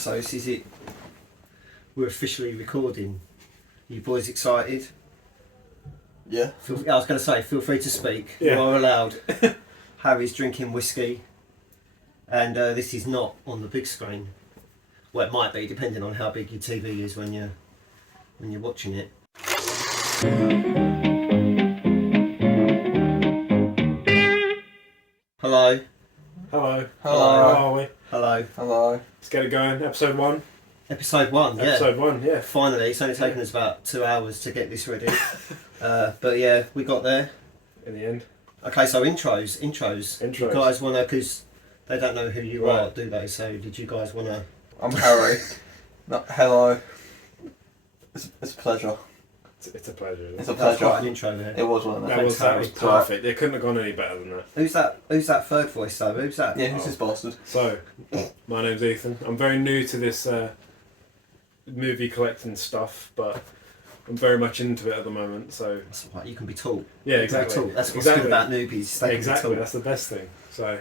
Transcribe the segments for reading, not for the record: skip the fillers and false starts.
Right, so this is it. We're officially recording. You boys excited? Yeah. I was going to say, feel free to speak. Yeah. You are allowed. Harry's drinking whiskey. And this is not on the big screen. Well, it might be, depending on how big your TV is when you're watching it. Hello. Hello. Hello. How are we? Hello. Hello. Let's get it going. Episode 1. Episode 1, yeah. Episode 1, yeah. Finally, it's only taken us about 2 hours to get this ready. But yeah, we got there. In the end. Okay, so intros. You guys want to, because they don't know who you are, do they? So did you guys want to... I'm Harry. No, hello. It's a pleasure. It's a pleasure. It's a That's pleasure. quite an intro there. It was one of them. That was perfect. It couldn't have gone any better than that. Who's that third voice though? Who's that? Yeah, who's this bastard? So, my name's Ethan. I'm very new to this movie collecting stuff, but I'm very much into it at the moment. So That's right, you can be taught. yeah, You can be exactly. taught. That's what's good about newbies. They can be Exactly. taught. That's the best thing. So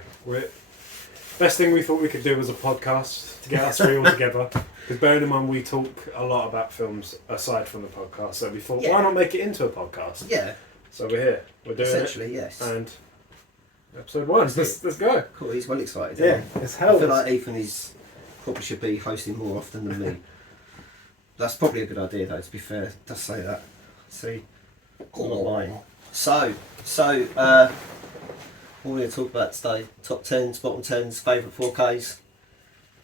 best thing we thought we could do was a podcast to get us three all together. Because bearing in mind we talk a lot about films aside from the podcast, so we thought, why not make it into a podcast? Yeah. So we're here. We're doing Essentially, it. yes. And episode 1. Let's go. Cool. He's well excited. Yeah, Isn't he? it's hell. I feel like Ethan probably should be hosting more often than me. That's probably a good idea, though. To be fair, does say that. See, I'm not lying. So, what we're going to talk about today: top 10s, bottom 10s, favourite 4Ks,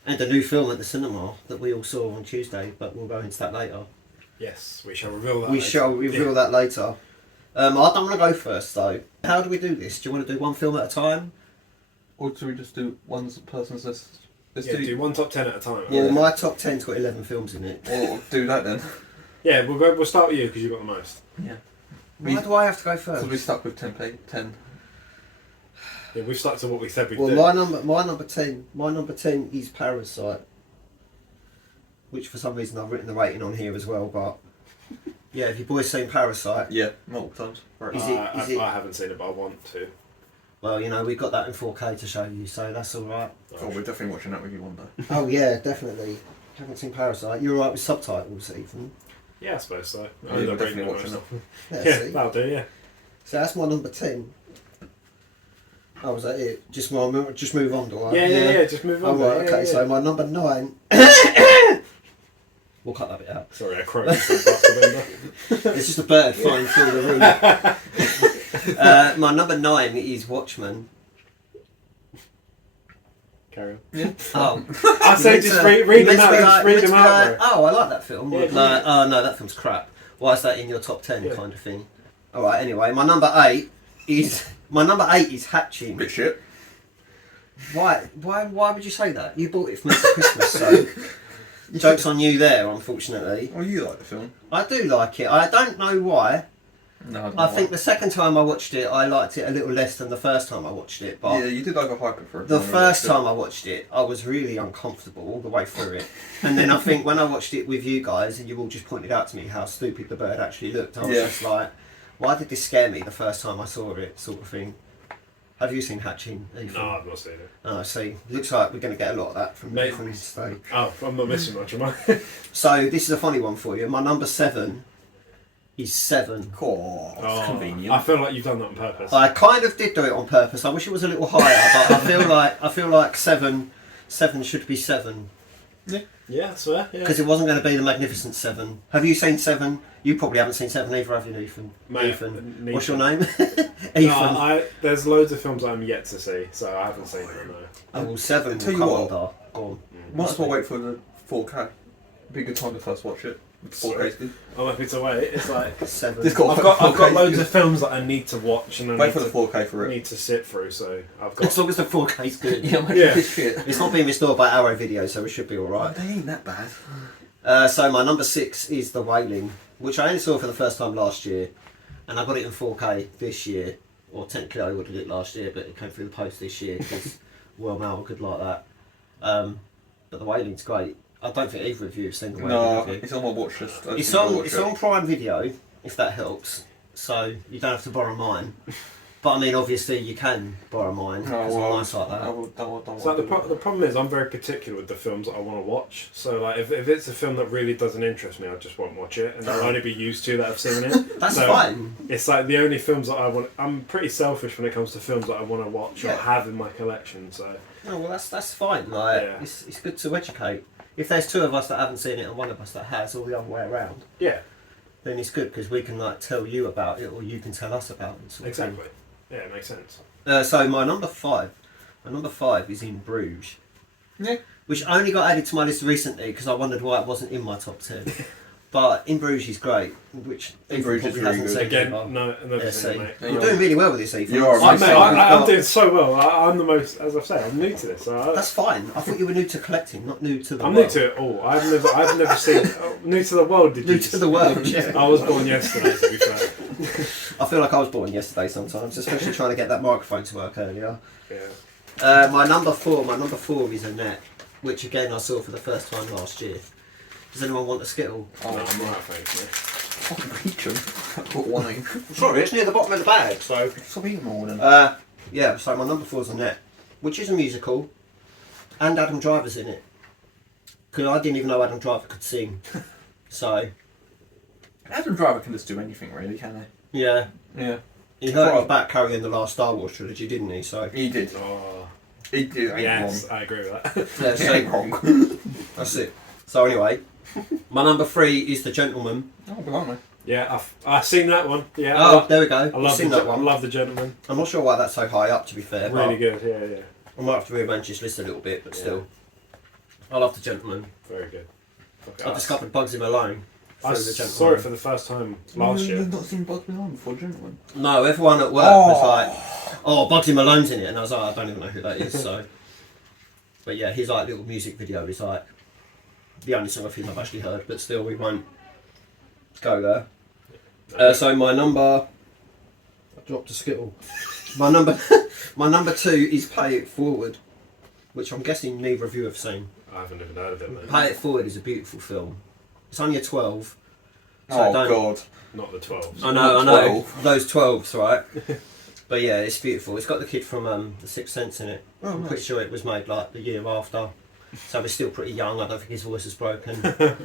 and a new film at the cinema that we all saw on Tuesday. But we'll go into that later. Yes, we shall reveal that. We shall reveal that later. I don't want to go first, though. How do we do this? Do you want to do one film at a time? Or do we just do one person's list? Let's do one top 10 at a time. Well, my top 10's got 11 films in it. Or do that then. Yeah, we'll start with you because you've got the most. Yeah. Why do I have to go first? Because we stuck with 10. Yeah, we've stuck to what we said we'd Well, do. my number 10 is Parasite, which for some reason I've written the rating on here as well. But yeah, have you boys seen Parasite? Yeah, multiple times. Right. I haven't seen it, but I want to. Well, you know, we've got that in 4K to show you, so that's all right. Oh, we're definitely watching that with you one day. Oh yeah, definitely. Haven't seen Parasite. You're all right with subtitles, Ethan? Yeah, I suppose so. Yeah, we're definitely watching that. Yeah, that'll do. Yeah. So that's my number 10. Oh, was that it? Just move on, do I? Yeah. Just move on. Oh, right, okay. So my number 9. We'll cut that bit out. Sorry, I croaked. It's just a bird flying through the room. My number 9 is Watchmen. Carry on. Yeah. Oh, I say just read them out. Just read them out. Like, oh, I like that film. Yeah, Like, oh no, that film's crap. Why is that in your top 10 kind of thing? All right. Anyway, my number 8 is Hatching. Bit shit. Why would you say that? You bought it for me for Christmas, so joke's on you there. Unfortunately, Oh, you like the film? I do like it. I don't know why. No, I think the second time I watched it, I liked it a little less than the first time I watched it. But yeah, you did overhype it for it. the first time I watched it, I was really uncomfortable all the way through it. And then I think when I watched it with you guys, and you all just pointed out to me how stupid the bird actually looked, I was just like, why did this scare me the first time I saw it, sort of thing. Have you seen Hatching, Ethan? No, I've not seen it. Oh, see. Looks like we're going to get a lot of that from today. Oh, I'm not missing much, am I? So, this is a funny one for you. My number 7 is 7. Oh, it's convenient. I feel like you've done that on purpose. I kind of did do it on purpose. I wish it was a little higher, but I feel like 7 should be 7. Yeah, that's fair. Yeah. Because it wasn't going to be the Magnificent 7. Have you seen 7? You probably haven't seen 7 either, have you, Ethan? Mate, Ethan. What's your name? Ethan. No, there's loads of films I'm yet to see, so I haven't seen them. No. Oh, well, 7 Tell will you come what. under. Go on. Might as well wait for the 4K. Be a good time to first watch it. 4K's good. I'm happy to wait. It's like 7. Just I've got loads of films that I need to watch and I Wait for the 4K for it. need to sit through. So I've As got. long as the 4K is good. Yeah, Yeah. this shit. It's not being restored by Arrow Video, so we should be alright. They ain't that bad. So my number 6 is The Wailing, which I only saw for the first time last year, and I got it in 4K this year, or technically I ordered it last year, but it came through the post this year because well, now I could like that. But The Wailing's great. I don't think either of you have seen The Wailing. No, have you? it's on my watch list. It's on Prime Video, if that helps. So you don't have to borrow mine. But I mean, obviously, you can borrow mine because I'm nice like that. So the problem is, I'm very particular with the films that I want to watch. So like, if it's a film that really doesn't interest me, I just won't watch it, and there'll only be used to that I've seen it. That's so fine. It's like the only films that I want. I'm pretty selfish when it comes to films that I want to watch or have in my collection. So. No, well, that's fine. Like, Yeah. it's good to educate. If there's two of us that haven't seen it and one of us that has, or the other way around, Yeah. then it's good because we can like tell you about it, or you can tell us about it. Sort of thing. Exactly. Yeah, it makes sense. So my number five is In Bruges. Yeah. Which only got added to my list recently because I wondered why it wasn't in my top 10. But In Bruges is great, which In Bruges Ethan is probably really hasn't good. seen Again, either. no, another thing, mate. You're doing really well with this, Ethan. You are, I'm, mate. I'm doing so well. I'm the most, as I've said, I'm new to this. So That's fine. I thought you were new to collecting, not new to the I'm world. new to it all. I've never seen. New to the world, did you? New to the world, yeah. I was born yesterday, to be fair. I feel like I was born yesterday sometimes, especially trying to get that microphone to work earlier. Yeah. My number four is Annette, which again I saw for the first time last year. Does anyone want a Skittle? No, I'm right, thanks, mate. I'll reach them. I've got one. Sorry, it's near the bottom of the bag, so... Stop eating more than Yeah, so my number 4 is Annette, which is a musical, and Adam Driver's in it. Because I didn't even know Adam Driver could sing. So, Adam Driver can just do anything, really, can they? yeah. Yeah. He hurt his back carrying the last Star Wars trilogy, didn't he? So, He did. Oh, He did. Ain't yes, wrong. I agree with that. yeah, He so ain't wrong. that's it. So anyway, my number 3 is The Gentleman. Oh, blimey. Yeah, I've seen that one. Yeah, Oh, there we go. I You've love seen the, that I one. love The Gentleman. I'm not sure why that's so high up, to be fair. Really but good. Yeah, yeah. I might have to rearrange this list a little bit, but Yeah. still. I love The Gentleman. Very good. I discovered Bugsy Malone through I The Gentleman. saw it for the first time last year. You've not seen Bugs Malone before, gentlemen? No, everyone at work was like, "Oh, Bugsy Malone's in it," and I was like, "I don't even know who that is." So, but yeah, his like little music video is like the only song of his I've actually heard, but still, we won't go there. So my number, I dropped a Skittle. My number, my number 2 is Pay It Forward, which I'm guessing neither of you have seen. I haven't even heard of it, mate. Pay It Forward is a beautiful film. It's only a 12. So Oh, don't- God. Not the 12s. I know, 12. those 12s, right? But yeah, it's beautiful. It's got the kid from The Sixth Sense in it. Oh, I'm nice. pretty sure it was made like the year after, so he's still pretty young. I don't think his voice is broken.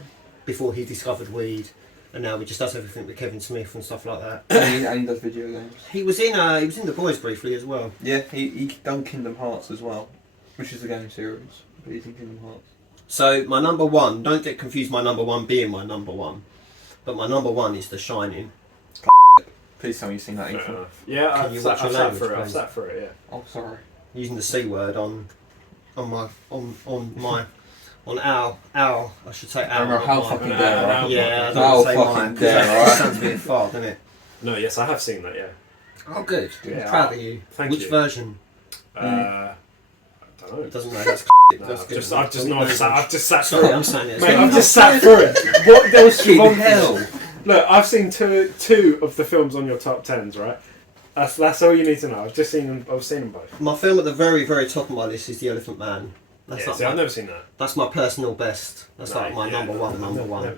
Before he discovered weed, and now he just does everything with Kevin Smith and stuff like that. And he does video games. He was in The Boys briefly as well. Yeah, he done Kingdom Hearts as well, which is a game series. But he's in Kingdom Hearts. So my number 1, don't get confused. My number 1 being my number 1, but my number 1 is The Shining. Please tell me you've seen that, Fair Ethan. enough. Yeah, Can I've you sat, watch your I've sat language, for it. I've please? sat for it. Yeah. Oh, sorry. Using the C word on our I should say our. I don't know how not mine. fucking dare, right? Yeah, I How don't want to say fucking mine, 'cause dare, that right? sounds a bit far, doesn't it? No, yes, I have seen that. Yeah. Oh, good. Yeah, I'm proud of you. thank Which you. version? I don't know. It doesn't know. That's No, that's good. I've just sat through Sorry, it. I'm saying it. Mate, I've just sat through it. What there was Fucking one hell. Look, I've seen two of the films on your top 10s, right? That's all you need to know. I've seen them both. My film at the very, very top of my list is The Elephant Man. That's Yeah, like see, I've my, never seen that. that's my personal best. That's like my number one.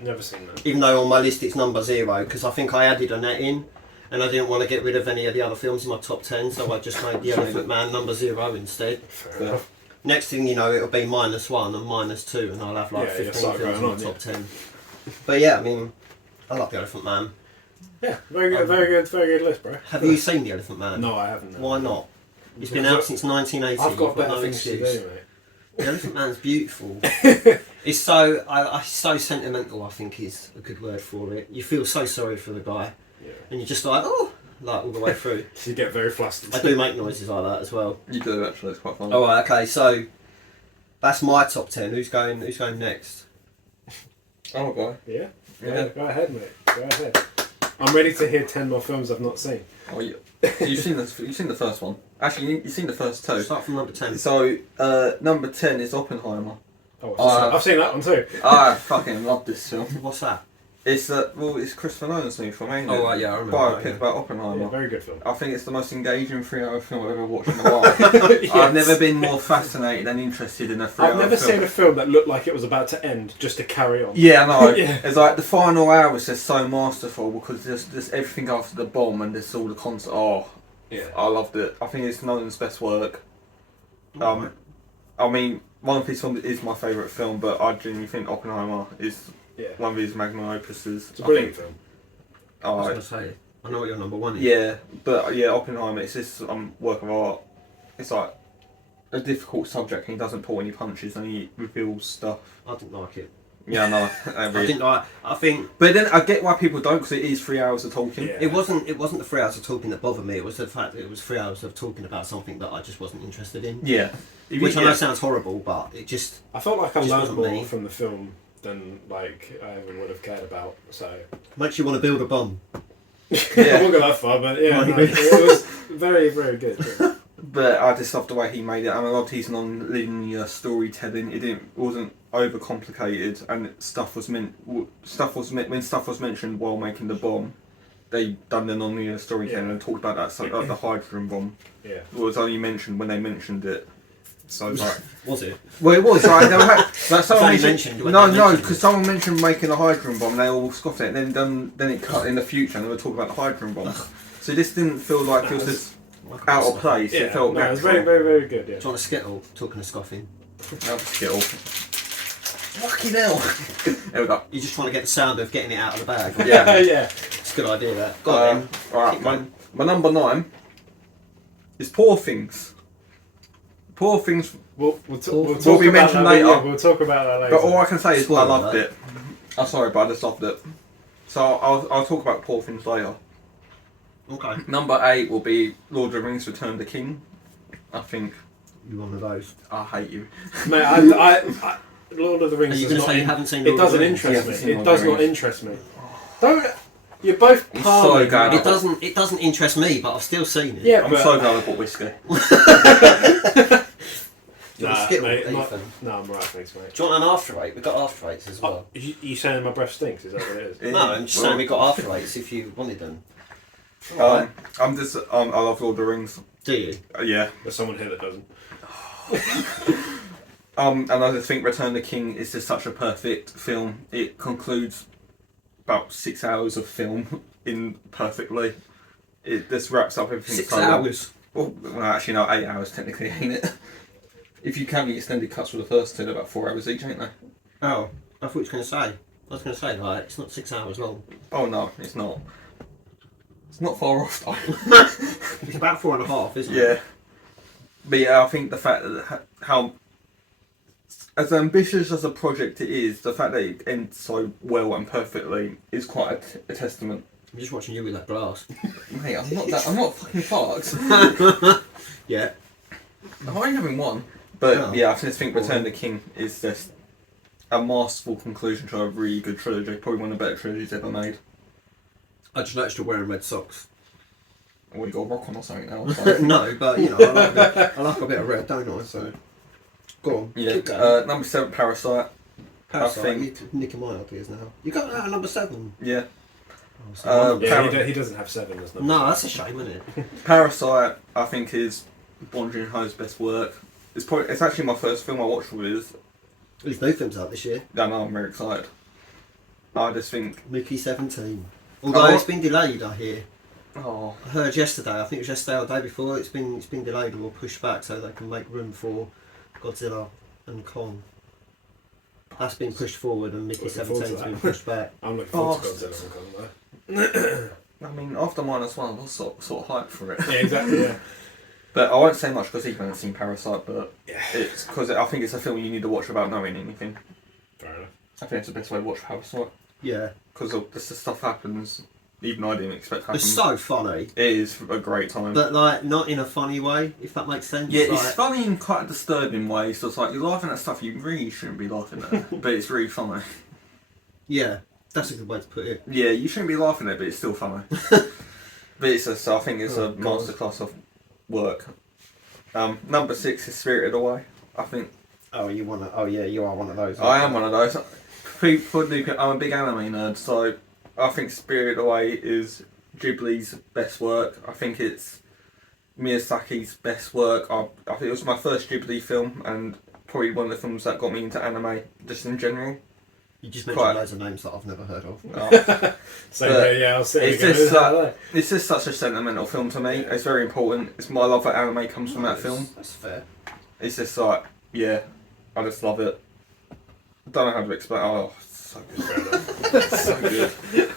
Never seen that. Even though on my list it's number 0, because I think I added Annette in, and I didn't want to get rid of any of the other films in my top 10, so I just made The Elephant Man number 0 instead. Fair enough. Next thing you know, it'll be -1 and -2, and I'll have like Yeah, 15 start films in going my on, top 10. But yeah, I mean, I love The Elephant Man. Yeah, very good list, bro. Have you seen The Elephant Man? No, I haven't. No. Why not? It's been out since 1980. I've got You've better no things to excuse. do, mate. The Elephant Man's beautiful. It's so so sentimental. I think is a good word for it. You feel so sorry for the guy, Yeah. and you're just like, oh, like all the way through. You get very flustered. I do make noises like that as well. You do, actually. It's quite fun. All right, okay, so that's my top 10. Who's going next? Oh, boy. Yeah. Yeah. Go ahead, mate. Go ahead. I'm ready to hear 10 more films I've not seen. Oh, you've seen the first one. Actually, you've seen the first 2. Start from number 10. So, number 10 is Oppenheimer. Oh, Uh, I've seen that one too. I fucking love this film. What's that? It's it's Christopher Nolan's new film, ain't it? Oh, right, yeah, I remember Biopic that, yeah. about Oppenheimer. Yeah, very good film. I think it's the most engaging 3-hour film I've ever watched in my life. Yes. I've never been more fascinated and interested in a 3-hour I've never film. seen a film that looked like it was about to end just to carry on. Yeah, I know. Yeah. It's like the final hour was just so masterful because there's everything after the bomb and there's all the concert. Oh, Yeah. I loved it. I think it's Nolan's best work. Alright. I mean, one of his films is my favourite film, but I genuinely think Oppenheimer is Yeah. one of his magnum opuses. It's a brilliant film. I was going to say, I know what your number one is. Yeah, but yeah, Oppenheimer, it's this work of art. It's like a difficult subject, and he doesn't pull any punches, and he reveals stuff. I didn't like it. Yeah, no, I didn't like. I think But then I get why people don't, because it is 3 hours of talking. Yeah. it wasn't the 3 hours of talking that bothered me. It was the fact that it was 3 hours of talking about something that I just wasn't interested in. Yeah. Which I know sounds horrible, but it just. I felt like I Just learned wasn't more me. from the film than like I ever would have cared about. So Makes you want to build a bomb. I won't go that far, but yeah, no, it was very, very good. Yeah. But I just loved the way he made it, and I loved his non-linear storytelling. It wasn't overcomplicated, and stuff was mentioned while making the bomb. They done the non-linear storytelling and talked about that, so like the hydrogen bomb. Yeah. Was only mentioned when they mentioned it. So like, Was it? well, it was. Like, like someone Only mentioned when no, they no, mentioned because it. someone mentioned making a hydrogen bomb, and they all scoffed at it. And then it cut in the future, and they were talking about the hydrogen bomb. So this didn't feel like it was just out of place. Yeah, It felt no, it was natural. very, very, very good. Yeah. Do you want a skittle? Talking of scoffing. That was skill. Fucking hell. There we go. You're just trying to get the sound of getting it out of the bag. Yeah. Yeah. It's a good idea. That. Go on. Then. Alright, Keep my, going. my number 9 is Poor Things. Poor Things, We'll Will talk be about mentioned that later. Yeah, we'll talk about that later. but all I can say is Spoiler I loved alert. it. I'm sorry, but I just loved it. So I'll talk about Poor Things later. Okay. Number 8 will be Lord of the Rings: Return of the King. I think You one of those? I hate you. Mate, I Lord of the Rings Are you does going to not say you in- haven't seen it Lord of the doesn't Rings? You interest haven't seen me. It Lord does of the not Rings. interest me. Don't. You're both I'm palming. so glad It doesn't. It doesn't interest me, but I've still seen it. Yeah, I'm but so glad I bought whiskey. Do you want a Nah, skittle, mate, Ethan? no, I'm right, thanks, mate. Do you want an after eight? We've got after eights as well. You saying my breath stinks? Is that what it is? No, I'm just saying we've got after eights if you wanted them. I'm just I love Lord of the Rings. Do you? Yeah. There's someone here that doesn't. And I just think Return of the King is just such a perfect film. It concludes about 6 hours of film in perfectly. It just wraps up everything. 6 so well. hours. Well, actually, no, 8 hours technically, ain't it? If you count the extended cuts for the first two, they're about 4 hours each, ain't they? Oh, I thought you were going to say. I was going to say, like, it's not 6 hours long. Oh no, it's not. It's not far off though. It's about 4.5, isn't it? Yeah. But yeah, I think the fact that how as ambitious as a project it is, the fact that it ends so well and perfectly is quite a testament. I'm just watching you with that glass. Mate, I'm not fucking fucked. Yeah. I'm only having one. But Oh. yeah, I just think Return of the King is just a masterful conclusion to a really good trilogy. Probably one of the better trilogies ever made. I just noticed you're wearing red socks. Or you got a rock on or something now. So. No, but you know, I like a bit of red, don't I? So, go on. Yeah. Keep going. Number 7, Parasite. Parasite, I think- you're nicking my ideas now. You got that at number 7. Yeah. Oh, so Yeah, he doesn't have 7. There's no, that's a shame, isn't it? Parasite, I think, is Bong Joon-ho's best work. It's actually my first film I watched with. There's no films out this year. I know, I'm very excited. I just think, Mickey 17. Although Oh. it's been delayed, I hear. oh, I heard yesterday. I think it was yesterday or the day before. It's been delayed or pushed back so they can make room for Godzilla and Kong. That's been pushed forward, and Mickey Looking forward to 17's been that. pushed back. I'm looking forward Oh. to Godzilla and Kong though. I mean, after -1, I was sort of hyped for it. Yeah, exactly. Yeah. But I won't say much because he hasn't seen Parasite, but Yeah. it's because I think it's a film you need to watch without knowing anything. Fair enough. I think it's the best way to watch Parasite. Yeah, Because the stuff happens, even I didn't expect to happen. it's so funny, It is a great time. but like not in a funny way, if that makes sense. Yeah, like, it's funny in quite a disturbing way. So it's like you're laughing at stuff you really shouldn't be laughing at, but it's really funny. yeah, that's a good way to put it. Yeah, you shouldn't be laughing at it, but it's still funny. But I think it's Oh, a God. masterclass of work. Number 6 is Spirited Away. I think Oh, you wanna? Oh, yeah, you are one of those. I am one of those. I'm a big anime nerd, so I think Spirited Away is Ghibli's best work. I think it's Miyazaki's best work. I think it was my first Ghibli film, and probably one of the films that got me into anime, just in general. You just mentioned loads of names that I've never heard of. So I was saying it's just such a sentimental film to me. It's very important. It's my love for anime comes from that film. That's fair. It's just like, I just love it. I don't know how to explain. Oh, it's so good. So good.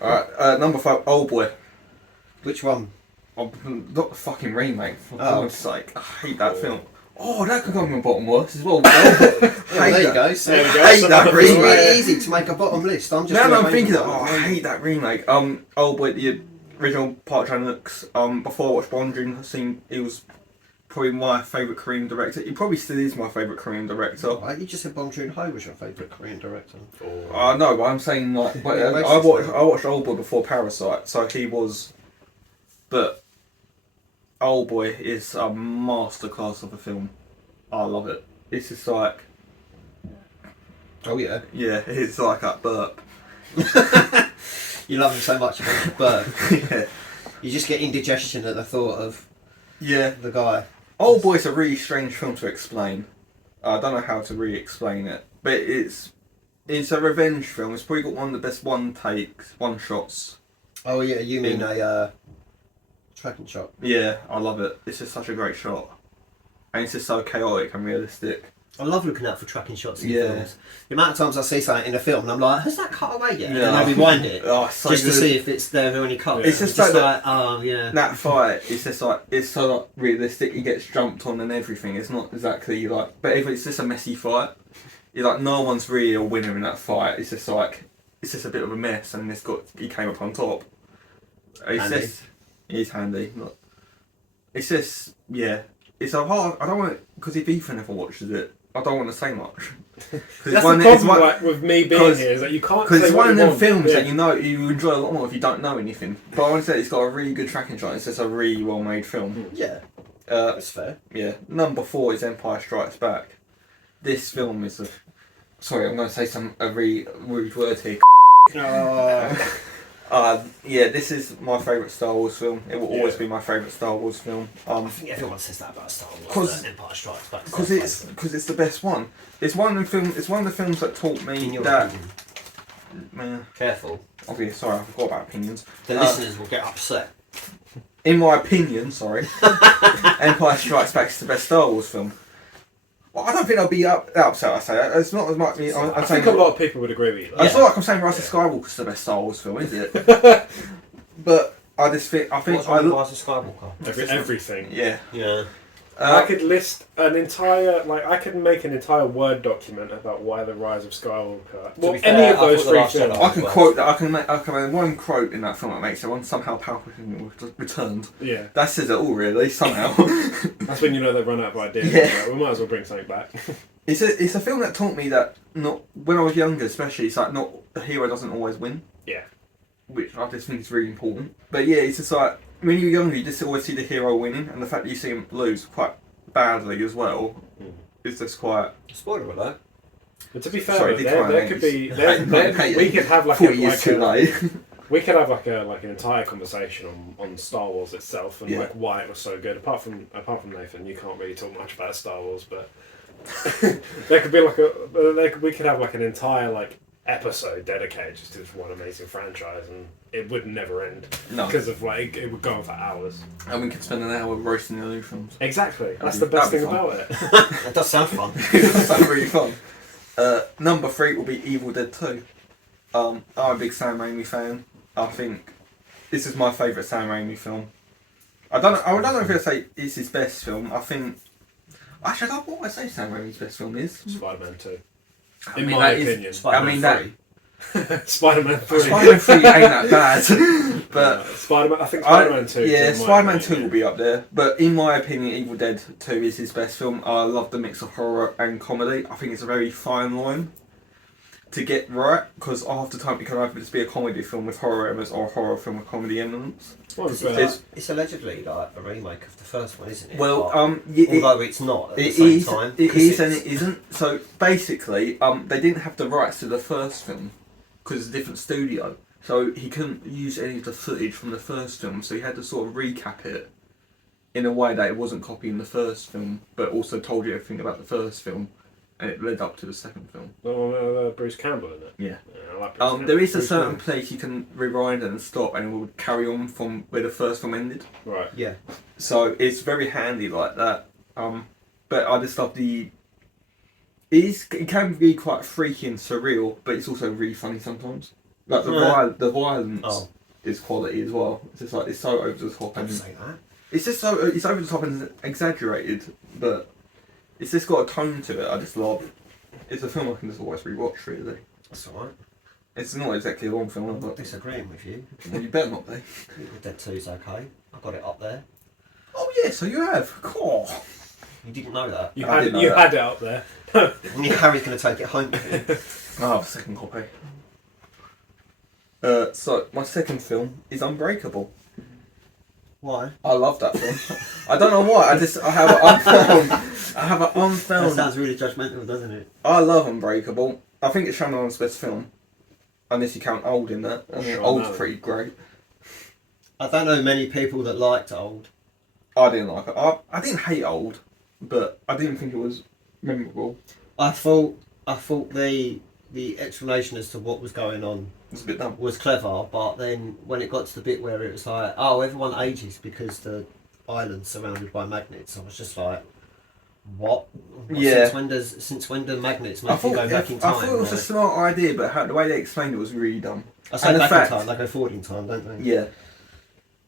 Alright, number 5, Oldboy. Which one? Not the fucking remake, for God's sake. I hate that film. Oh, that could go on my bottom worst as well. There you go. So There we go. I hate that it's remake. really easy to make a bottom list. I'm just. Now I'm thinking, I hate that remake. Oldboy, the original Park Chan-wook. Before I watched Bong he was probably my favourite Korean director. He probably still is my favourite Korean director. Right, you just said Bong Joon-ho was your favourite Korean director. No, but I'm saying like, I watched Oldboy before Parasite, so he was. But Oldboy is a masterclass of a film. I love it. It's just like, Oh yeah. it's like that burp. You love him so much about the bird. Yeah. You just get indigestion at the thought of Yeah. the guy. Oldboy's a really strange film to explain. I don't know how to really explain it, but it's a revenge film. It's probably got one of the best one shots. Oh yeah, you mean a tracking shot? Yeah, I love it. It's just such a great shot, and it's just so chaotic and realistic. I love looking out for tracking shots in Yeah. films. The amount of times I see something in a film and I'm like, has that cut away yet? Yeah. And I rewind it Oh, it's so just to good. see if it's there any cut. Yeah. It's just like oh yeah. that fight. It's just like it's so like realistic. He gets jumped on and everything. It's not exactly like, but if it's just a messy fight, you're like no one's really a winner in that fight. It's just like it's just a bit of a mess, and he came up on top. It's Handy. just he's handy. It's just It's a hard. I don't want it because if Ethan ever watches it, I don't want to say much. That's the problem with me being here is that you can't. Because say it's what one of you them want. films that you enjoy a lot more if you don't know anything. But I want to say it's got a really good tracking shot. It's just a really well made film. Yeah, that's fair. Yeah. Number 4 is Empire Strikes Back. This film is sorry, I'm going to say a really rude word here. This is my favourite Star Wars film. It will always be my favourite Star Wars film. I think everyone says that about Star Wars. Empire Strikes Back. Because it's the best one. It's one of the films that taught me In your that. opinion. Careful. Okay, sorry, I forgot about opinions. The listeners will get upset. In my opinion, Empire Strikes Back is the best Star Wars film. Well, I don't think I'll be upset. I say it's not as much. I think a lot of people would agree with you. It's not like I'm saying Rise of Skywalker's the best Star Wars film, is it? But I just think What's wrong with Rise of Skywalker? Everything. Yeah. Yeah. I could list an entire, I could make an entire Word document about why the Rise of Skywalker. Well, be fair, any of I those thought The three Last films. Jedi- I can quote that. I can make one quote in that film that makes everyone somehow Palpatine returned. Yeah, That says it all, really. Somehow. that's when you know they've run out of ideas. Yeah. Like, we might as well bring something back. It's a film that taught me that not when I was younger, especially, it's like not the hero doesn't always win. Yeah. Which I just think is really important. But yeah, it's just like when you're younger, you just always see the hero winning, and the fact that you see him lose quite badly as well is just quite. Spoiler alert. But to be fair, Sorry, there could be. We could have like 40 years too late. We could have like an entire conversation on Star Wars itself and Yeah. like why it was so good. Apart from Nathan, you can't really talk much about Star Wars, but there could be we could have like an entire like episode dedicated just to this one amazing franchise, and it would never end. No. Because of like it would go on for hours. And we could spend an hour roasting the new films. Exactly. That's the best thing about it. That does sound fun. That's really fun. Number 3 will be Evil Dead 2. I'm a big Sam Raimi fan. I think this is my favourite Sam Raimi film. I don't know if I'd say it's his best film. I think. Actually, what would I say Sam Raimi's best film is? Spider-Man 2. I In mean, my that is- opinion. Spider-Man 3. Spider-Man 3. Spider-Man 3 ain't that bad. But Spider-Man. I think Spider-Man 2. Yeah, in my Spider-Man 2 opinion. will be up there. But in my opinion, Evil Dead 2 is his best film. I love the mix of horror and comedy. I think it's a very fine line to get right, because half the time it can either just be a comedy film with horror elements or a horror film with comedy elements. It's allegedly like a remake of the first one, isn't it? Well, But, although it's not at the same time. It is and it isn't. So basically, they didn't have the rights to the first film because it's a different studio. So he couldn't use any of the footage from the first film. So he had to sort of recap it in a way that it wasn't copying the first film, but also told you everything about the first film, and it led up to the second film. Bruce Campbell in it. Yeah. I like Bruce Campbell. There is a Bruce certain Willis. place you can rewind and stop, and it will carry on from where the first film ended. Right. Yeah. So it's very handy like that. But I just love the. It can be quite freaky and surreal, but it's also really funny sometimes. Like the violence is quality as well. It's just like it's so over the top. Don't And say that. it's just so it's over the top and exaggerated, but it's just got a tone to it. I just love. It's a film I can just always rewatch. Really, That's alright. it's not exactly a long film, I'm not but disagreeing with you. you better not be. Dead 2's okay. I got it up there. Oh yeah, so you have. Cool. You didn't know that. You I had didn't it. know You that. had it up there. And Harry's going to take it home with him. I have a second copy. So my second film is Unbreakable. Why? I love that film. I don't know why. I have an unfound. I have an That unfound. sounds really judgmental, doesn't it? I love Unbreakable. I think it's Shyamalan's best film, unless you count Old in that. I mean, Sure, Old's no. pretty great. I don't know many people that liked Old. I didn't like it. I didn't hate Old, but I didn't think it was memorable. I thought the explanation as to what was going on It was a bit dumb. was clever, but then when it got to the bit where it was like, oh, everyone ages because the island's surrounded by magnets, I was just like, what? Yeah. Since when do magnets I make you go back in time? thought it was a Like, smart idea, but the way they explained it was really dumb. I say and the back fact- in time, they go forward in time, don't they? Yeah.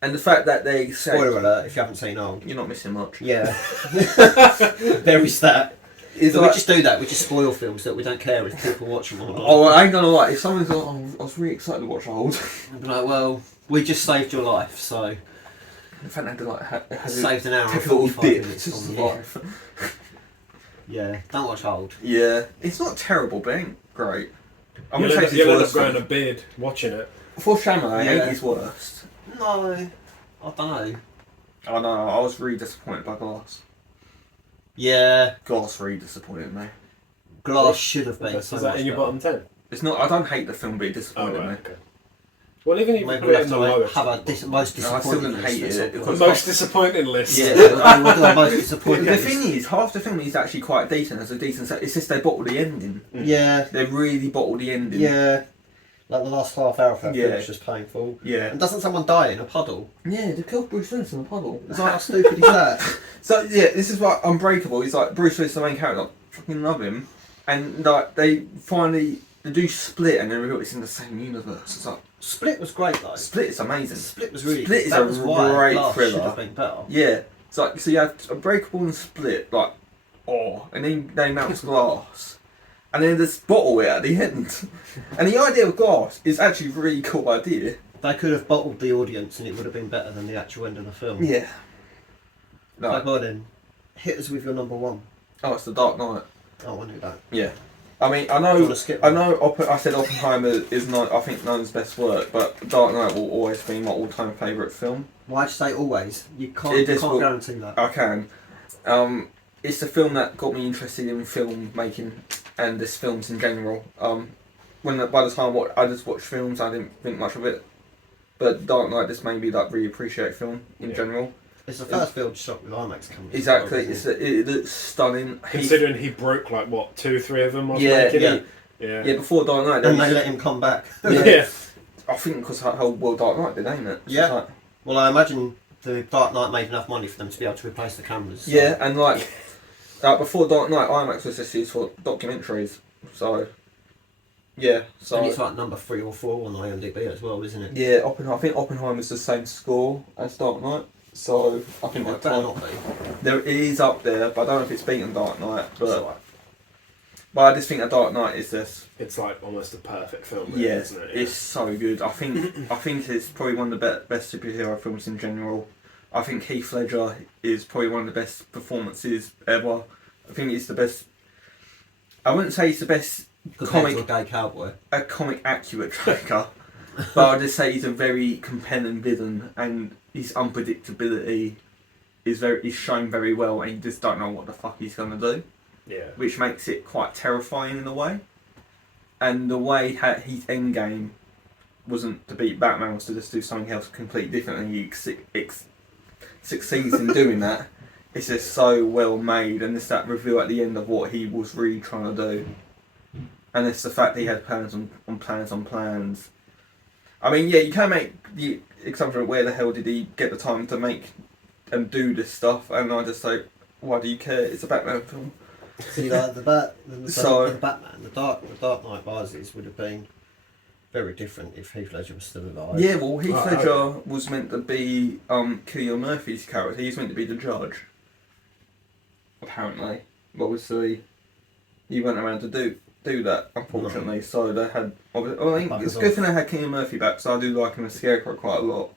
And the fact that they say Spoiler alert if you haven't seen Old. you're not missing much. Yeah. There is that. Is So like, we just do that, we just spoil films that we don't care if people watch them or not. oh, I ain't gonna lie. If someone's like, oh, I was really excited to watch Old. I'd be like, well, we just saved your life, so The fact that they like had saved an hour and take a little 45 dip minutes to from the survive. Yeah, don't watch Old. Yeah, it's not terrible, but it ain't great. I'm You'll gonna end, say you'll it's end up worse. growing a beard watching it. For Shyamalan, Yeah. ain't his worst. No, I don't know. I know. I was really disappointed by Glass. Yeah, Glass really disappointed me. Glass should have been Is so that much in your better. bottom 10? It's not. I don't hate the film, but it Oh, disappointed right, me. okay. Well, even if you Maybe put we'll it have in to the lowest. have a most No, I still disappointing didn't hate list. it, That's because- all. Most disappointing list. Yeah. We'll do our most disappointing The list. thing is, half the film is actually quite decent. It's a decent set. It's just they bottle the ending. Yeah, They really bottle the ending. yeah. Like the last half hour of that Yeah. film was just painful. Yeah. And doesn't someone die in a puddle? Yeah, they killed Bruce Willis in a puddle. It's like, how stupid is that? So yeah, this is what Unbreakable. He's like Bruce Willis, the main character. I fucking love him, and like they do Split, and they reveal it's in the same universe. It's like Split was great though. Split is amazing. Split was really Split is that a was why great Glass thriller. should have been better. Yeah, it's like so you have Unbreakable and Split, like and then they mount Glass, and then there's bottle it at the end. And the idea of Glass is actually a really cool idea. They could have bottled the audience and it would have been better than the actual end of the film. Yeah. No. Like, well then, hit us with your number one. Oh, it's The Dark Knight. Oh, I knew that. Yeah. I mean, I Do you know. wanna skip I that? know. I said Oppenheimer is not. I think Nolan's best work, but Dark Knight will always be my all-time favourite film. Why'd you say always? You It can't just will- guarantee that. I can. It's the film that got me interested in film making and this films in general. By the time I just watched films, I didn't think much of it. But Dark Knight just made me like really appreciate film in Yeah. general. It's the first film shot with IMAX cameras. Exactly. as well, It looks stunning. Considering he broke like what 2-3 of them. Was Yeah, making yeah. it? Yeah. Yeah, before Dark Knight. and there they was- let him come back. Yeah. I think because how well Dark Knight did, ain't it? It's Yeah. just like- Well, I imagine the Dark Knight made enough money for them to be able to replace the cameras. So. Yeah, and like before Dark Knight, IMAX was just used for documentaries. So yeah, so And it's like number 3 or 4 on IMDb as well, isn't it? yeah, I think Oppenheimer's the same score as Dark Knight. So I think It they're better tied. not be. There it is up there, but I don't know if it's beaten Dark Knight. It's But alright. I just think a Dark Knight is just It's like almost a perfect film. Really, yeah, isn't it? it's so good. I think it's probably one of the best superhero films in general. I think Heath Ledger is probably one of the best performances ever. I think it's the best. I wouldn't say it's the best Compared to a gay cowboy. a comic accurate Joker, but I'd just say he's a very compelling villain, and his unpredictability is shown very well, and you just don't know what the fuck he's gonna do, Yeah. which makes it quite terrifying in a way. And the way his end game wasn't to beat Batman, was to just do something else completely different, and he succeeds in doing that. It's just so well made, and it's that reveal at the end of what he was really trying to do. and it's the fact that he had plans on plans on plans. I mean, yeah, you can make the example of where the hell did he get the time to make and do this stuff, and I just say, why do you care? It's a Batman film. See, like the Batman, the Dark Knight Rises would have been very different if Heath Ledger was still alive. Yeah, well, Heath Ledger was meant to be Cillian Murphy's character. He's meant to be the judge, apparently. But obviously, he went around to do that, unfortunately. No. So they had. I think it's a good thing they had Cillian Murphy back. So I do like him as Scarecrow quite a lot.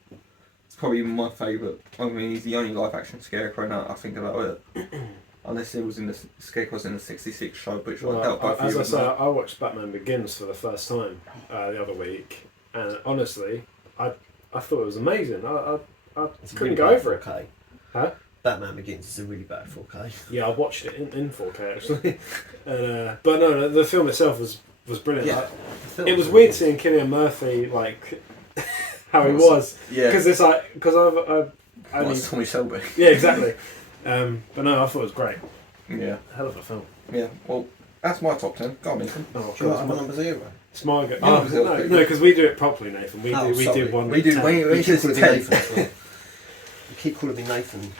It's probably my favourite. I mean, he's the only live-action Scarecrow now I think about it. Unless it was in the Scarecrow's in the '66 show, which I doubt both of you would know. I watched Batman Begins for the first time the other week, and honestly, I thought it was amazing. I couldn't really go over it. 4K. Huh? Batman Begins is a really bad 4K. Yeah, I watched it in 4K actually, but no, the film itself was brilliant. Yeah, it was weird seeing Cillian Murphy like how he was. Yeah. Because it's like I mean, Tommy Shelby. Yeah, exactly. But no, I thought it was great. Yeah. Hell of a film. Yeah. Well, that's my top 10. Go on, Nathan. Do you want number 0? It's my go. No, because we do it properly, Nathan. We do one. We do. We keep calling me 10. Nathan as well. You keep calling me Nathan.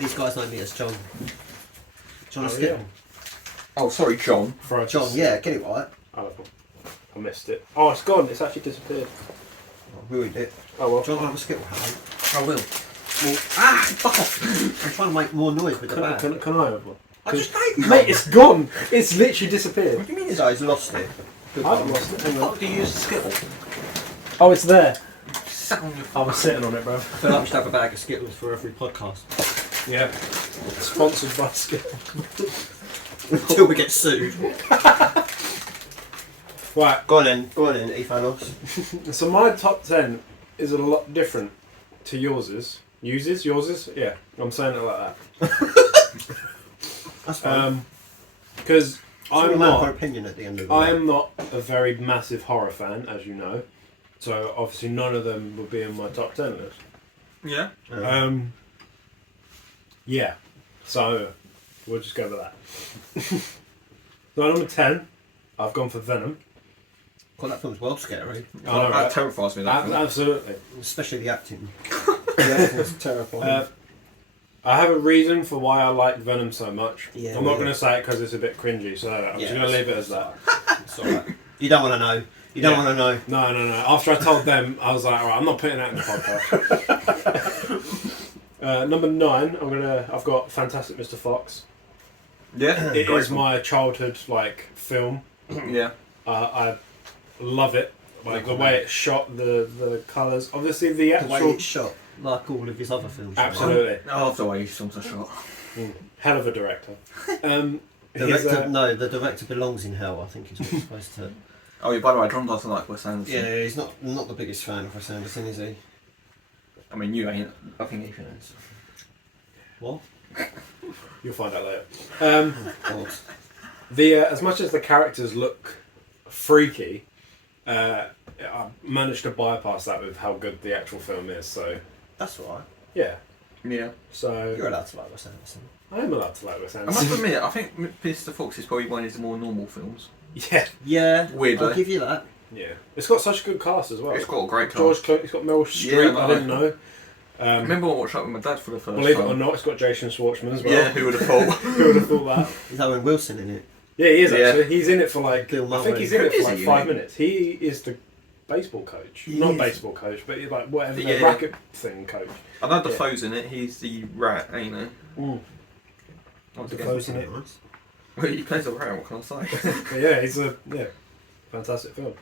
These guys know me as John. John Skittle. Oh, sorry, John. John, yeah, get it right. Oh, I missed it. Oh, it's gone. It's actually disappeared. I ruined it. Oh well. John, have a Skittle, Harry. I will. Well, fuck off! I'm trying to make more noise with the bag. Can I have one? I just gave you Mate, one. it's gone. It's literally disappeared. What do you mean he's lost it? I haven't lost it. Hang on. How do you use the Skittle? Oh, it's there. Sat on your I was sitting on it, bro. I feel like we should have a bag of Skittles for every podcast. Yeah. Sponsored by Skittle. Until we get sued. Right. Go on then, Ethanos. So my top 10 is a lot different to yours. Yours? Yeah, I'm saying it like that. That's fine. Because I'm not. For opinion at the end of the I day. am not a very massive horror fan, as you know. So obviously none of them would be in my top 10 list. Yeah. Yeah. So we'll just go with that. So number 10, I've gone for Venom. God, that film's well scary. That terrifies me. That film. Absolutely. Especially the acting. Yeah, it's terrifying. I have a reason for why I like Venom so much. Yeah, I'm not going to say it because it's a bit cringy, so I'm just going to leave it as that. It's alright. You don't want to know. You don't want to know. No. After I told them, I was like, alright, I'm not putting that in the podcast. Number 9, I've got Fantastic Mr. Fox. Yeah. It is my childhood film. Yeah. I love it. Like the way it's shot, the colours. Obviously the actual... The way it's shot, like all of his other films. Absolutely. I love the way his films are shot. Hell of a director. The director belongs in hell, I think is what he's supposed to... Oh yeah, by the way, John doesn't like Wes Anderson. Yeah, he's not the biggest fan of Wes Anderson, is he? I mean, you ain't. I think Ethan is. What? You'll find out later. As much as the characters look freaky, I managed to bypass that with how good the actual film is. So that's all right. Yeah. Yeah. So you're allowed to like Wes Anderson. I am allowed to like Wes I Anderson. must admit, I think Mr. Fox is probably one of his more normal films. Yeah. Yeah. Weirdly. I'll give you that. Yeah. It's got such a good cast as well. It's got a great cast. George Clooney, it's got Meryl Streep. Yeah, I didn't know. I remember I watched that with my dad for the first time. Believe it or not, it's got Jason Schwartzman as well. Yeah, who would have thought? Who would have thought that? Is Owen Wilson in it? Yeah, he is actually. He's in it for like... Bill I think he's in it for like 5 minutes. He is the baseball coach. He Not is. baseball coach, but he's like whatever the Yeah. racket thing coach. I know Defoe's in it. He's the rat, ain't he? Defoe's in it. Nice. Well, he plays a rat. What can I say? But yeah, he's a fantastic film.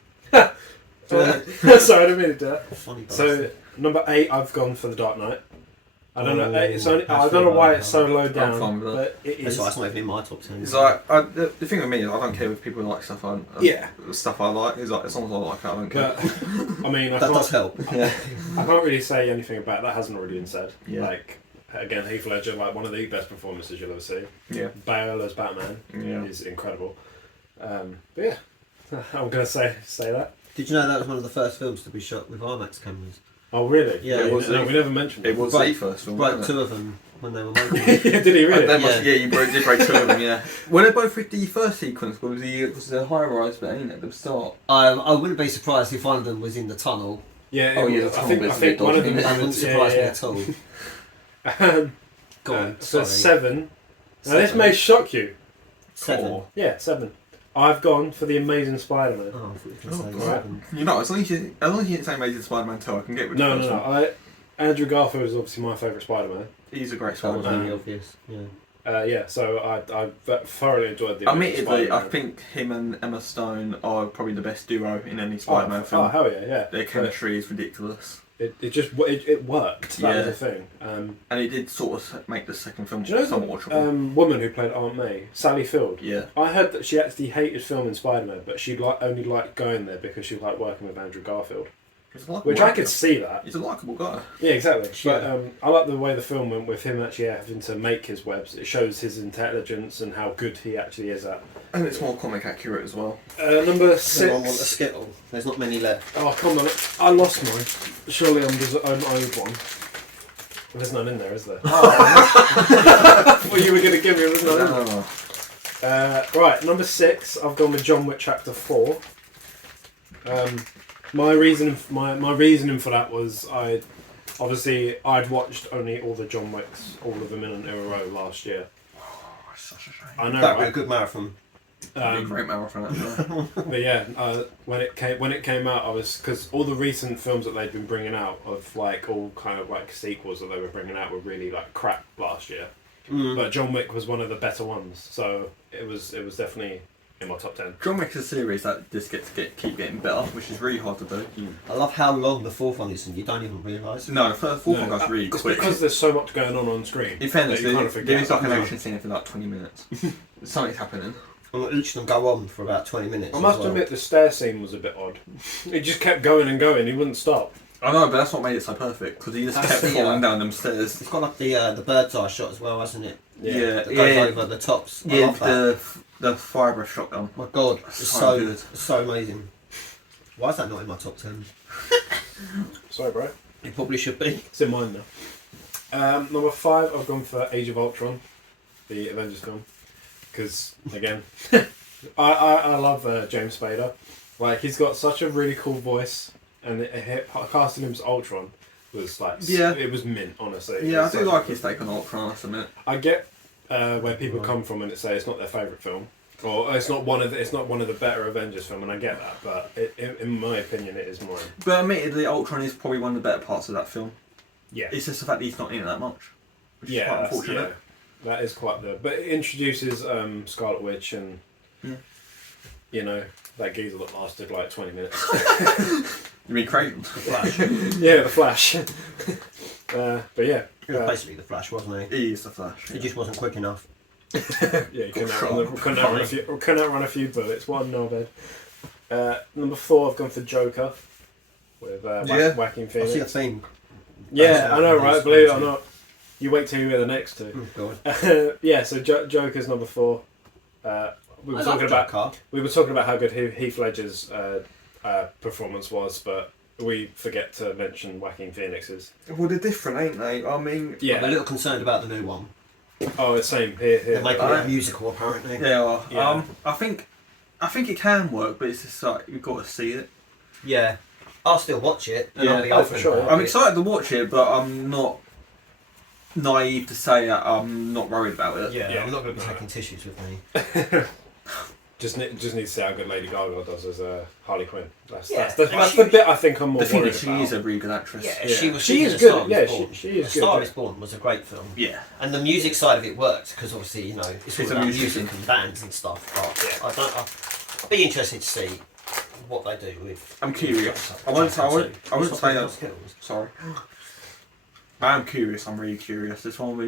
Sorry, I didn't mean to do that. Funny So bastard. number 8, I've gone for The Dark Knight. I don't know. Oh, It's only, I that's don't know really why bad. it's so low fine down, with but it That's is. why it's not even in my top 10. It's like the thing with me is I don't care if people like stuff I stuff I like. It's like as long as I like it, I don't care. But I mean, that does help. Yeah. I can't really say anything about that. Hasn't already been said. Yeah. Like again, Heath Ledger, like one of the best performances you'll ever see. Yeah. Bale as Batman Yeah. is incredible. But yeah, I'm gonna say that. Did you know that was one of the first films to be shot with IMAX cameras? Oh really? Yeah, we never mentioned It was Right. the first film. Broke wasn't two of them when they were making it. Did he really? You did break two of them, yeah. Were they both with the first sequence? Was the high rise bit, ain't it, at the start? I wouldn't be surprised if one of them was in the tunnel. Yeah. Oh, it yeah, was. the I tunnel think bit's a bit one of dodgy, them. isn't That wouldn't surprise me at all. Go on, So sorry. 7. Now this may shock you. 7. Four. Yeah, 7. I've gone for the Amazing Spider-Man. Oh, I thought you were going to say right. 7. You know, as long as you didn't say Amazing Spider-Man 2, I can get with the No. first one. Andrew Garfield is obviously my favourite Spider-Man. He's a great That was Spider-Man. really obvious. Yeah. So I thoroughly enjoyed the. Amazing Admittedly, I Spider-Man. think him and Emma Stone are probably the best duo in any Spider-Man Oh, film. hell yeah! Their chemistry is ridiculous. It worked. That was Yeah. the thing. And it did sort of make the second film Do you know somewhat the watchable. woman who played Aunt May, Sally Field? Yeah. I heard that she actually hated filming Spider-Man, but she only liked going there because she liked working with Andrew Garfield. He's a likeable Which I actor. could see that. He's a likeable guy. Yeah, exactly. Yeah. But I like the way the film went with him actually having to make his webs. It shows his intelligence and how good he actually is at. And it's more comic accurate as well. Number 6. Anyone want a Skittle? There's not many left. Oh, come on. I lost mine. Surely I'm owed one. There's none in there, is there? Well, you were going to give me a none in there. Right, number 6, I've gone with John Wick Chapter 4. My reasoning for that was I'd watched only all the John Wicks, all of them in a row last year. Oh, it's such a shame. I know, That'd be a right? good marathon. It'd be a great marathon, actually. But yeah, when it came out, I was because all the recent films that they'd been bringing out of like all kind of like sequels that they were bringing out were really like crap last year. But John Wick was one of the better ones, so it was definitely in my top 10. John Wick is a series that just keep getting better, which is really hard to do. I love how long the fourth one is and you don't even realise. No, the fourth one goes really It's quick. because there's so much going on screen. In fairness, that you kind of there forget. is like an action scene for like 20 minutes. Something's happening. And each of them go on for about 20 minutes. I as must well. admit the stair scene was a bit odd. It just kept going and going. He wouldn't stop. I know, but that's what made it so perfect, because he just That's kept the, falling down them stairs. It's got like the bird's eye shot as well, hasn't it? Yeah, That goes over the tops. I love that. the fire breath shotgun. My God, it's So good. so amazing. Why is that not in my top 10? Sorry, bro. It probably should be. It's in mine now. Number 5, I've gone for Age of Ultron, the Avengers film, because again, I love James Spader. Like he's got such a really cool voice, and casting him as Ultron was like it was mint, honestly. Yeah, I It's do like his take on Ultron, I must admit. I get where people come from and say it's not their favourite film, or it's not one of the better Avengers film, and I get that, but in my opinion, it is mine. But admittedly, Ultron is probably one of the better parts of that film. Yeah, It's just the fact that he's not in it that much. Which is quite that's- unfortunate. that is quite but it introduces Scarlet Witch and you know that geezer that lasted like 20 minutes. You mean Creighton? The Flash. Yeah, the Flash. But yeah, He was basically the Flash, wasn't he? He is the Flash. He just wasn't quick enough. yeah, you couldn't outrun a few bullets. One knobhead. Number 4, I've gone for Joker with Joaquin I see a Phoenix. theme. Yeah, I know, right? Believe it or not. You wait till you hear the next two. Oh, God. Yeah, so Joker's number 4. We were talking about how good Heath Ledger's performance was, but we forget to mention Joaquin Phoenix's. Well, they're different, ain't they? I mean... Yeah. I'm a little concerned about the new one. Oh, it's same here. They're making it a musical, apparently. They are. Yeah. I think it can work, but it's just like, you've got to see it. Yeah. I'll still watch it. And Yeah. I'll be Oh, open for sure. about I'm it. excited to watch it, but I'm not naive to say that I'm not worried about it. Yeah, Yeah. I'm not going to be taking tissues with me. Just need to see how good Lady Gaga does as Harley Quinn. That's She- the bit I think I'm more The thing worried is, she about. is a really good actress. Yeah, Yeah. she was. She in is A good. Star Is Yeah, Born. she is A Star good. Is Born was a great film. Yeah. And the music side of it worked because obviously it's all It's a about music music and bands and stuff. But I'd be interested to see what they do with. I'm curious. I wouldn't say that. Sorry. I am curious. I'm really curious. It's one of